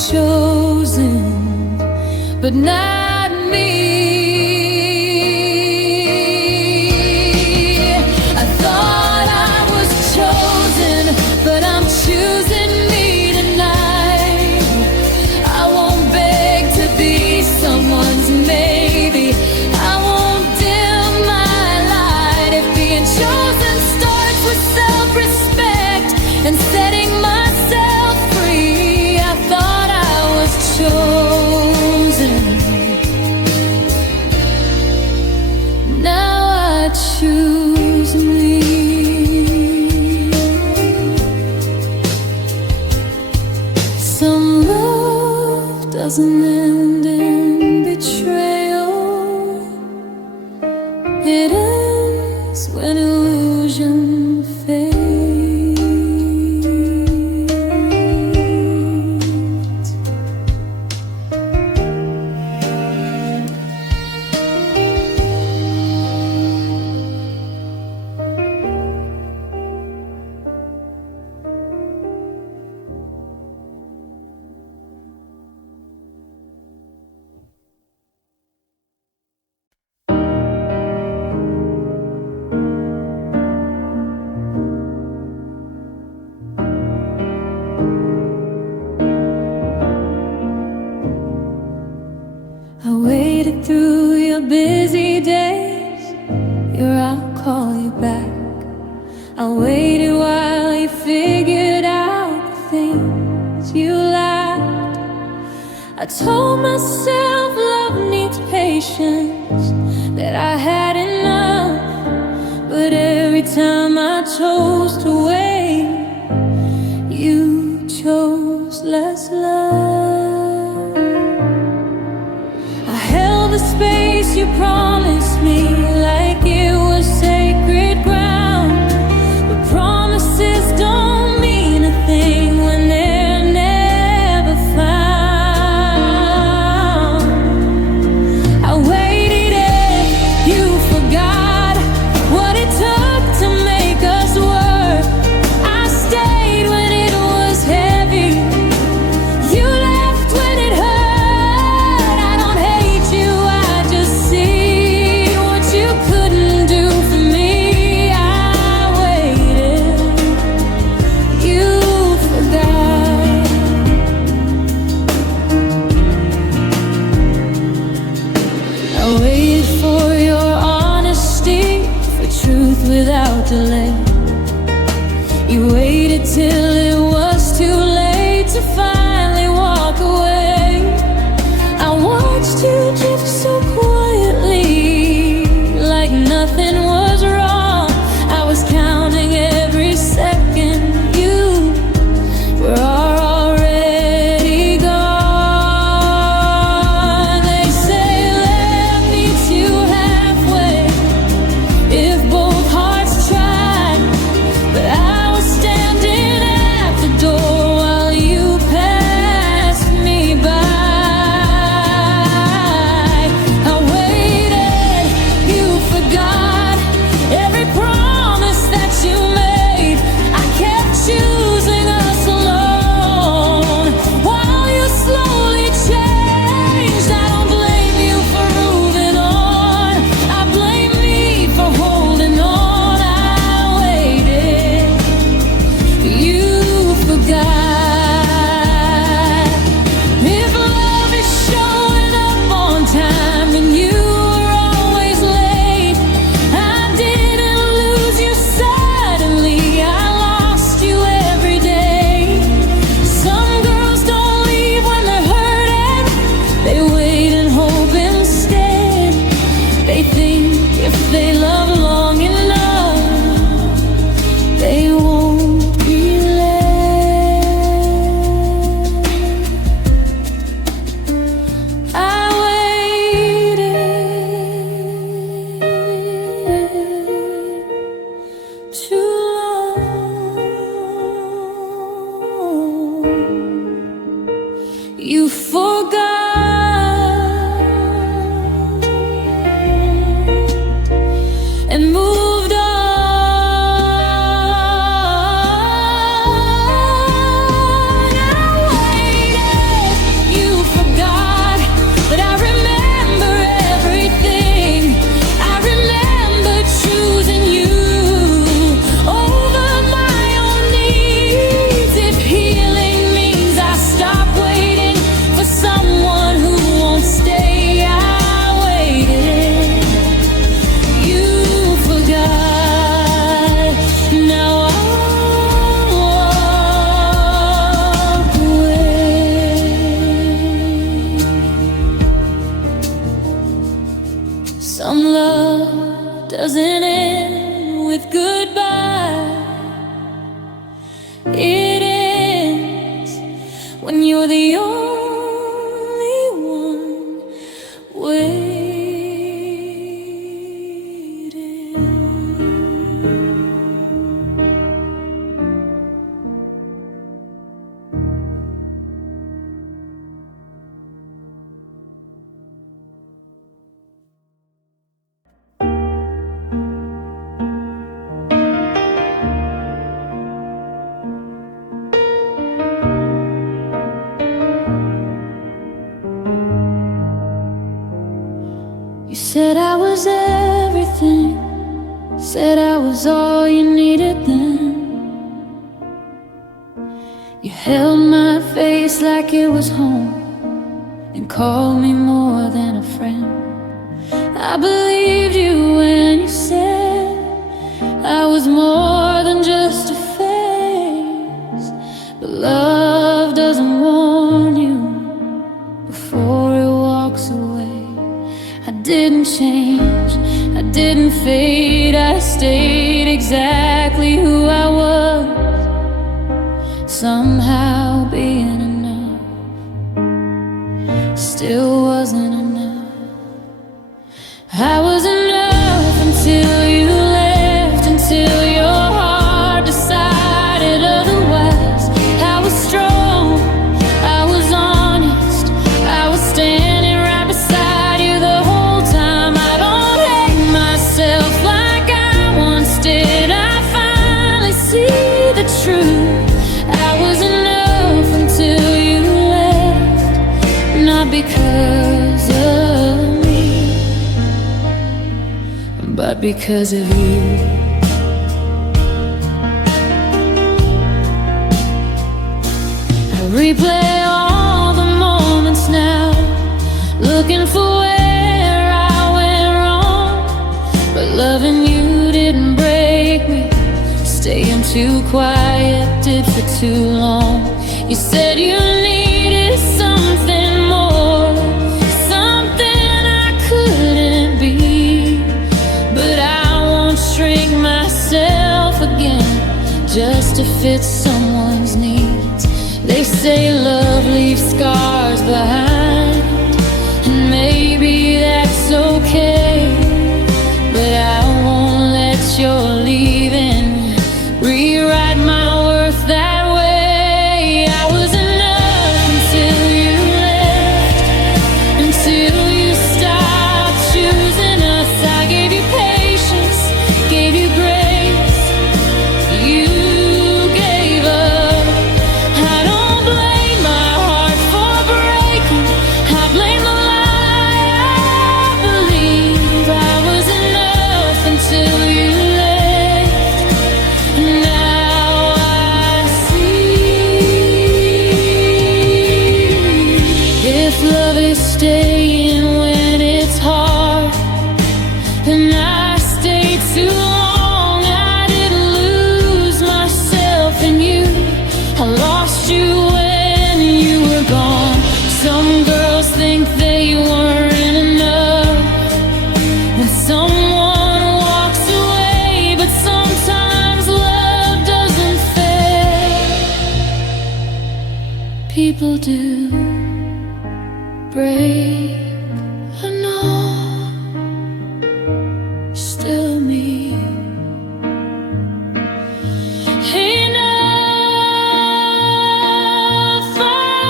Chosen, but not me. I thought I was chosen, but I'm choosing me tonight. I won't beg to be someone's maybe. I won't dim my light. If being chosen starts with self-respect and setting myself free, I thought I was chosen. Now I choose me. Some love doesn't end in betrayal. It ends when illusion fades. I waited through your busy days, your I'll call you back. I waited while you figured out the things you lacked. I told myself love needs patience, that I had enough. But every time I chose to wait, you chose less love. I held the space you promised me like it was sacred ground. But promises don't mean a thing when they're never found. I waited and you forgot what it took to make us work. I stayed when it was heavy. You left when it hurt. I don't hate you, I just see what you couldn't do for me. I waited, you forgot. I waited for your honesty, for truth without delay. You waited till it was too late. to finally walk away. I watched you drift so quietly, like nothing was wrong. I was counting every second you were already gone. They say love meets you halfway if both hearts try, but I was standing at the door while you passed me by. I waited, you forgot every promise that you made. I kept choosing us alone while you slowly changed. I don't blame you for moving on, I blame me for holding on. I waited, you forgot. If love is showing up on time and you were always late, I didn't lose you suddenly, I lost you every day. Some girls don't leave when they're hurting, they wait and hope instead. They think if they love long enough, they won't be left. I waited too long. You forgot and moved on. I waited, you forgot, but I remember everything. I remember choosing you over my own needs. If healing means I stop waiting for someone who won't stay, I waited, you forgot. Now I'll walk away. Some love doesn't end with goodbye. It ends when you're the only one waiting. You said I was everything, said I was all you needed then. You held my face like it was home and called me more than a friend. I believed you when you said I was more than just a phase. But love doesn't warn you before it walks away. I didn't change, I didn't fade, I stayed exactly who I was. Somehow being enough still wasn't enough. I was enough until you left, until your heart decided otherwise. I was strong, I was honest, I was standing right beside you the whole time. I don't hate myself like I once did. I finally see the truth. I was enough until you left, not because of me, but because of you. I replay all the moments now, looking for where I went wrong. But loving you didn't break me, staying too quiet did for too long. You said you needed something more, something I couldn't be. But I won't shrink myself again just to fit someone's needs. They say love leaves scars behind, and maybe that's okay, but I won't let your leaving rewrite my worth that way. I was enough until you left, until you stopped choosing us. I gave you patience, gave you grace, you gave up. I don't blame my heart for breaking, I blame the lie I believe. I was enough until you left, and now I see. If love is staying when it's hard, then I stayed too long. I didn't lose myself in you, I lost you when you were gone. Some girls think they weren't enough when someone walks away, but sometimes love doesn't fail. People do break, I know, still me. Enough, finally.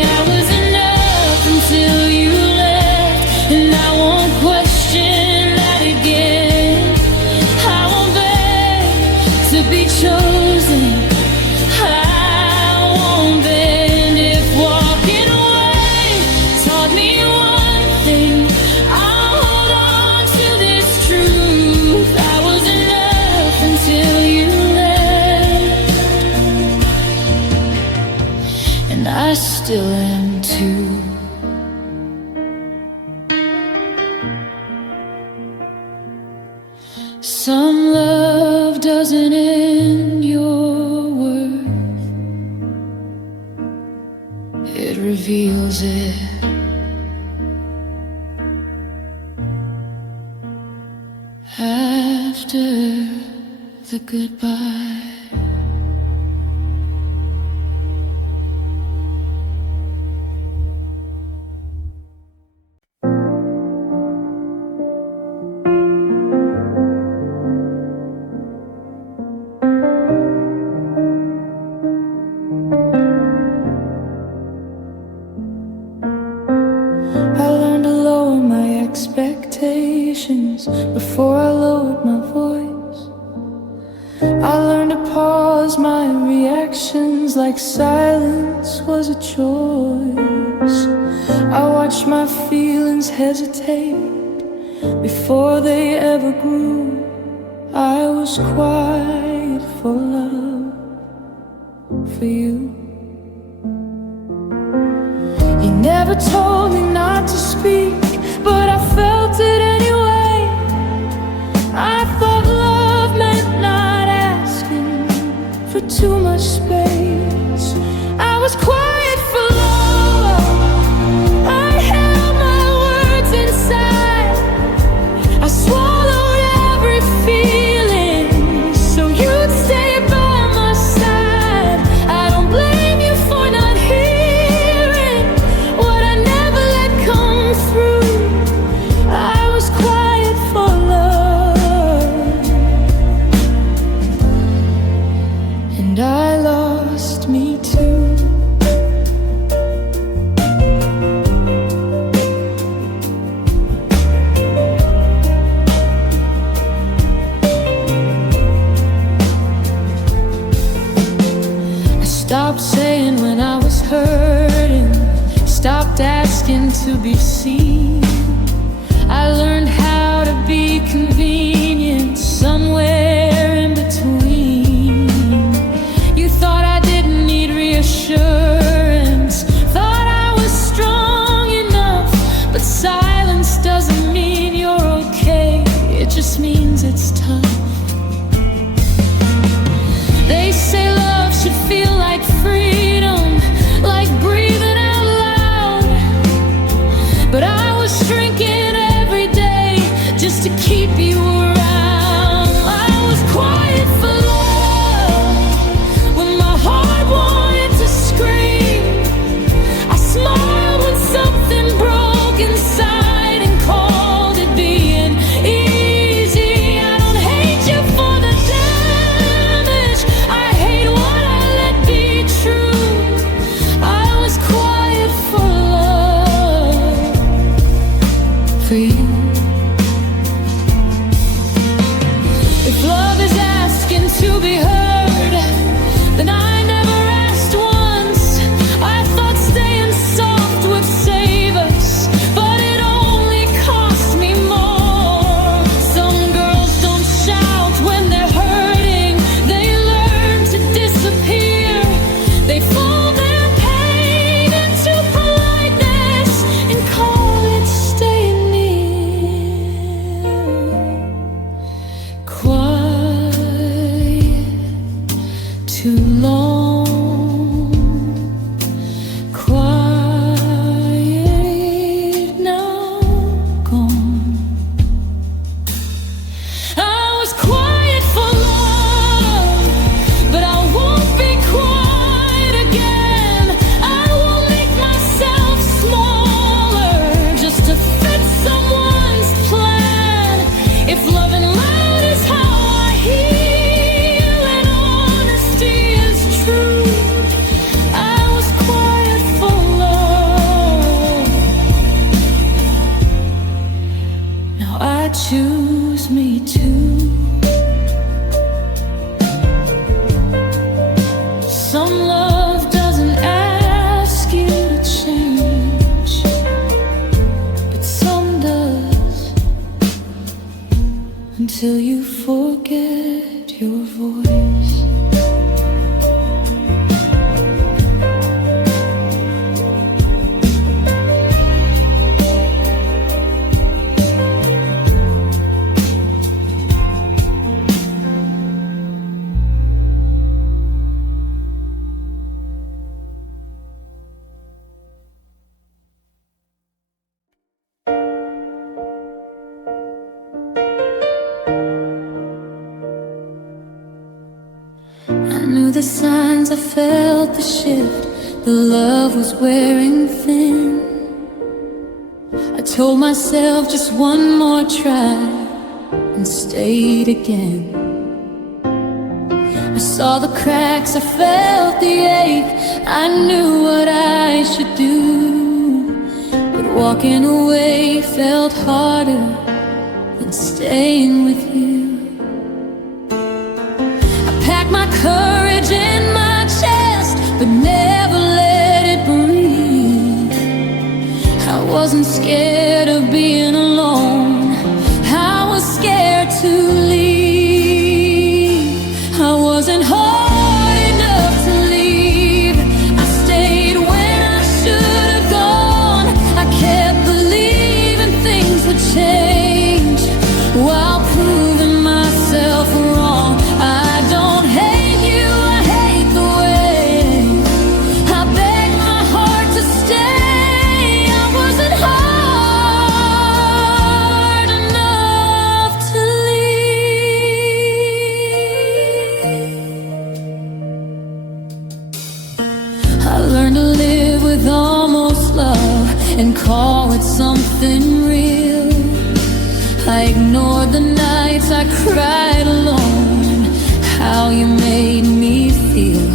I was enough until you left, and I won't question that again. I won't beg to be chosen, I won't bend if walking away taught me one thing. I'll hold on to this truth. I was enough until you left, and I still am too. Some love doesn't end your worth, it reveals it. After the goodbye. I learned to lower my expectations before I lowered my voice. I learned to pause my reactions like silence was a choice. I watched my feelings hesitate before they ever grew. I was quiet for love, for you. You never told me not to speak, but I felt it anyway. I thought love meant not asking for too much space. I was quiet for love, I held my words inside. I swallowed every feeling so you'd stay by my side. I don't blame you for not hearing what I never let come through. I was quiet for love, and I lost me too. I stopped saying when I was hurting, stopped asking to be seen. I learned how to be convenient somewhere in between. You thought I didn't need reassurance, thought I was strong enough, but silence doesn't mean you're okay, it just means it's tough. They say the signs, I felt the shift. The love was wearing thin. I told myself just one more try and stayed again. I saw the cracks, I felt the ache. I knew what I should do, but walking away felt harder than staying with you. I packed my courage in my chest, but never let it breathe. I wasn't scared of being alone, I was scared to leave. I wasn't hard enough to leave. I stayed when I should have gone. I kept believing things would change while proving myself wrong. I don't hate you, I hate the way I begged my heart to stay. I wasn't hard enough to leave. I learned to live with almost love and call it something real. I ignored the nights I cried alone, how you made me feel.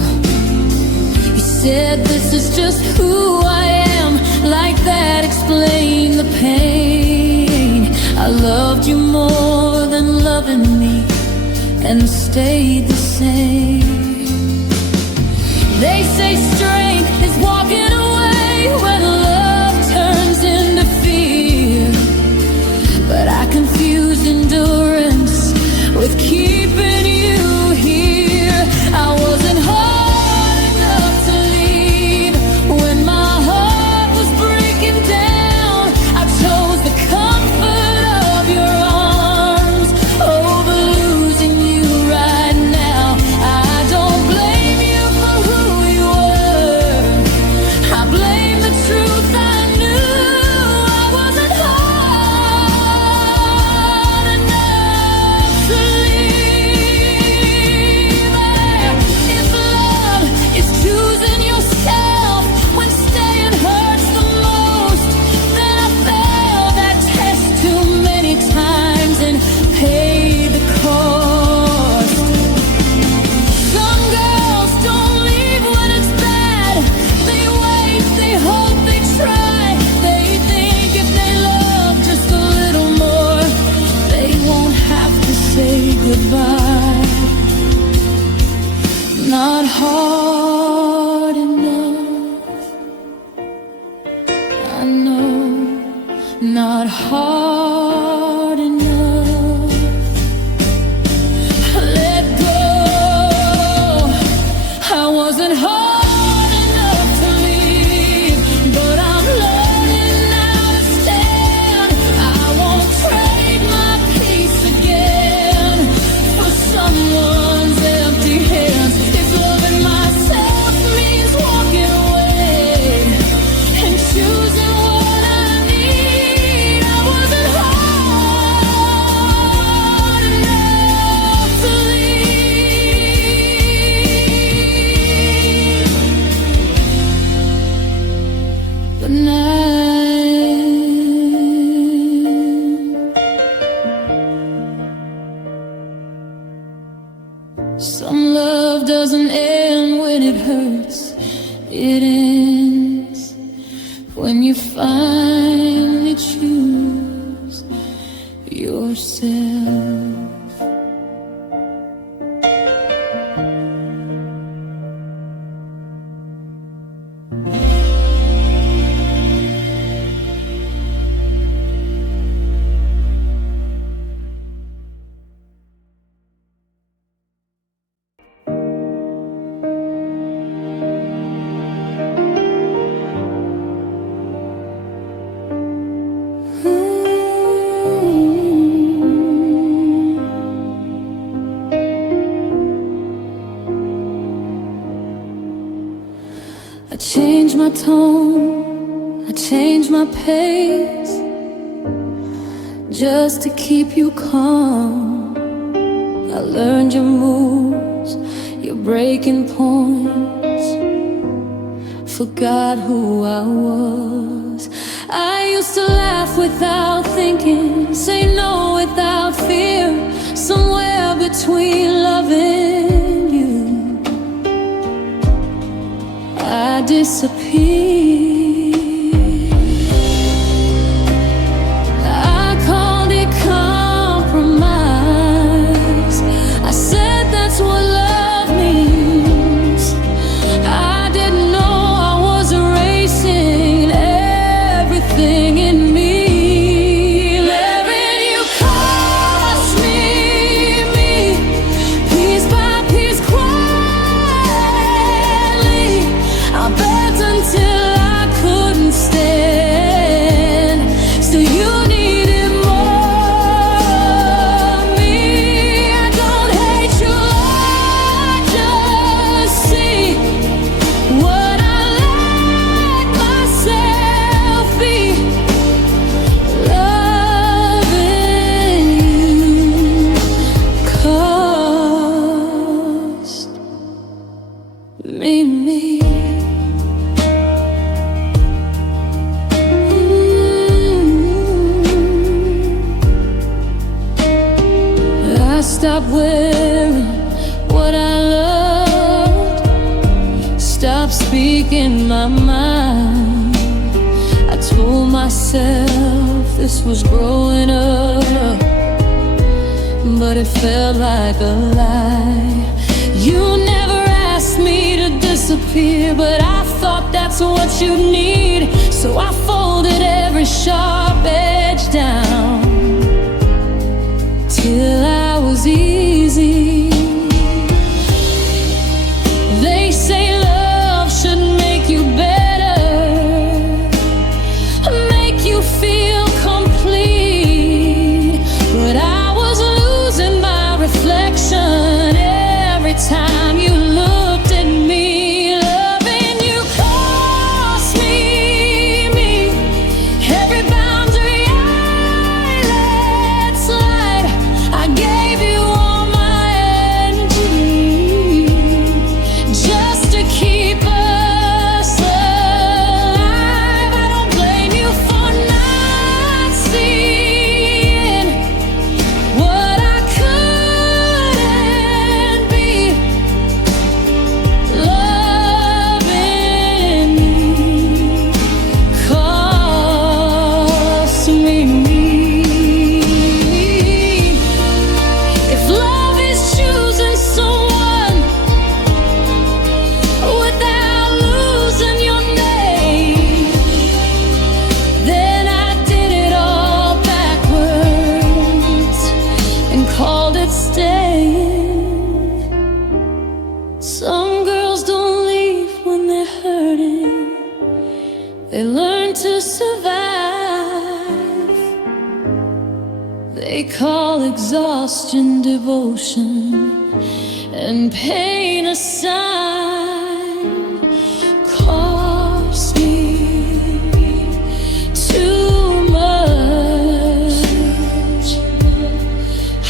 You said this is just who I am, like that explained the pain. I loved you more than loving me and stayed the same. They say strength is walking away when love turns into fear, but I confused endurance with keeping you here. I wasn't hard enough to leave when my heart was breaking down. I chose the comfort of your arms over losing you right now. I don't blame you for who you were, I blame the truth I knew. I wasn't hard enough to leave. If love is choosing yourself when staying hurts the most, then I failed that test too many times and paid the cost. Some girls don't leave when it's bad. They wait, they hope, they try. They think if they love just a little more, they won't have to say goodbye. Not hard enough, I know. Not hard enough. Let go. I wasn't hard enough to leave, but I'm learning now to stand. I won't trade my peace again for someone's empty hands. If loving myself means walking away and choosing what I need, I wasn't hard enough to leave. But now some love doesn't end when it hurts. It ends when you finally choose yourself. I changed my tone, I changed my pace, just to keep you calm. I learned your moves your breaking points. Forgot who I was. I used to laugh without thinking, say no without fear. Somewhere between loving you, I disappeared. I called it compromise. I said that's what love means. I didn't know I was erasing everything in me. Letting you cost me piece by piece, quietly. I begged until I couldn't stand. Still you needed more of me. I don't hate you, I just see what I let myself be. Loving you cost me. I stopped wearing what I loved, stopped speaking my mind. I told myself this was growing up, but it felt like a lie. You never asked me to disappear, but I thought that's what you need. So I folded every sharp edge down till I was easy. They say love should make you better, make you feel complete. But I was losing my reflection every time you looked at me. Loving you cost me. Every boundary I let slide, I gave you all my energy, just to keep us alive. I don't blame you for not seeing what I couldn't be. Loving you cost me. If love is choosing someone without losing your name, then I did it all backwards and called it staying. Some girls don't leave when they're hurting, they learn to survive. They call exhaustion devotion and pain a sign. Cost me too much.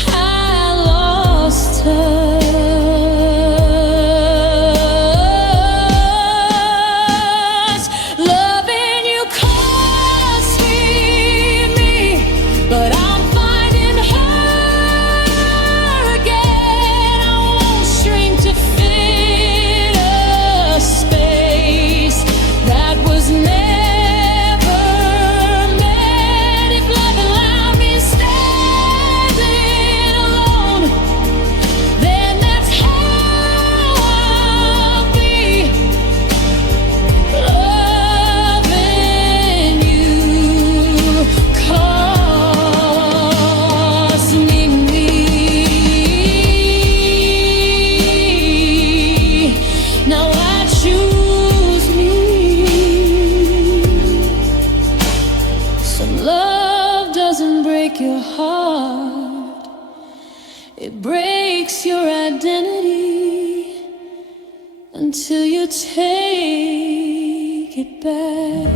I lost touch. Loving you cost me, but I'm finding her again. I won't shrink to fit a space that was never meant. If love allowed me standing alone, then that's how I'll be. Loving you cost me. Now I choose me. Some love doesn't break your heart, it breaks your identity until you take it back.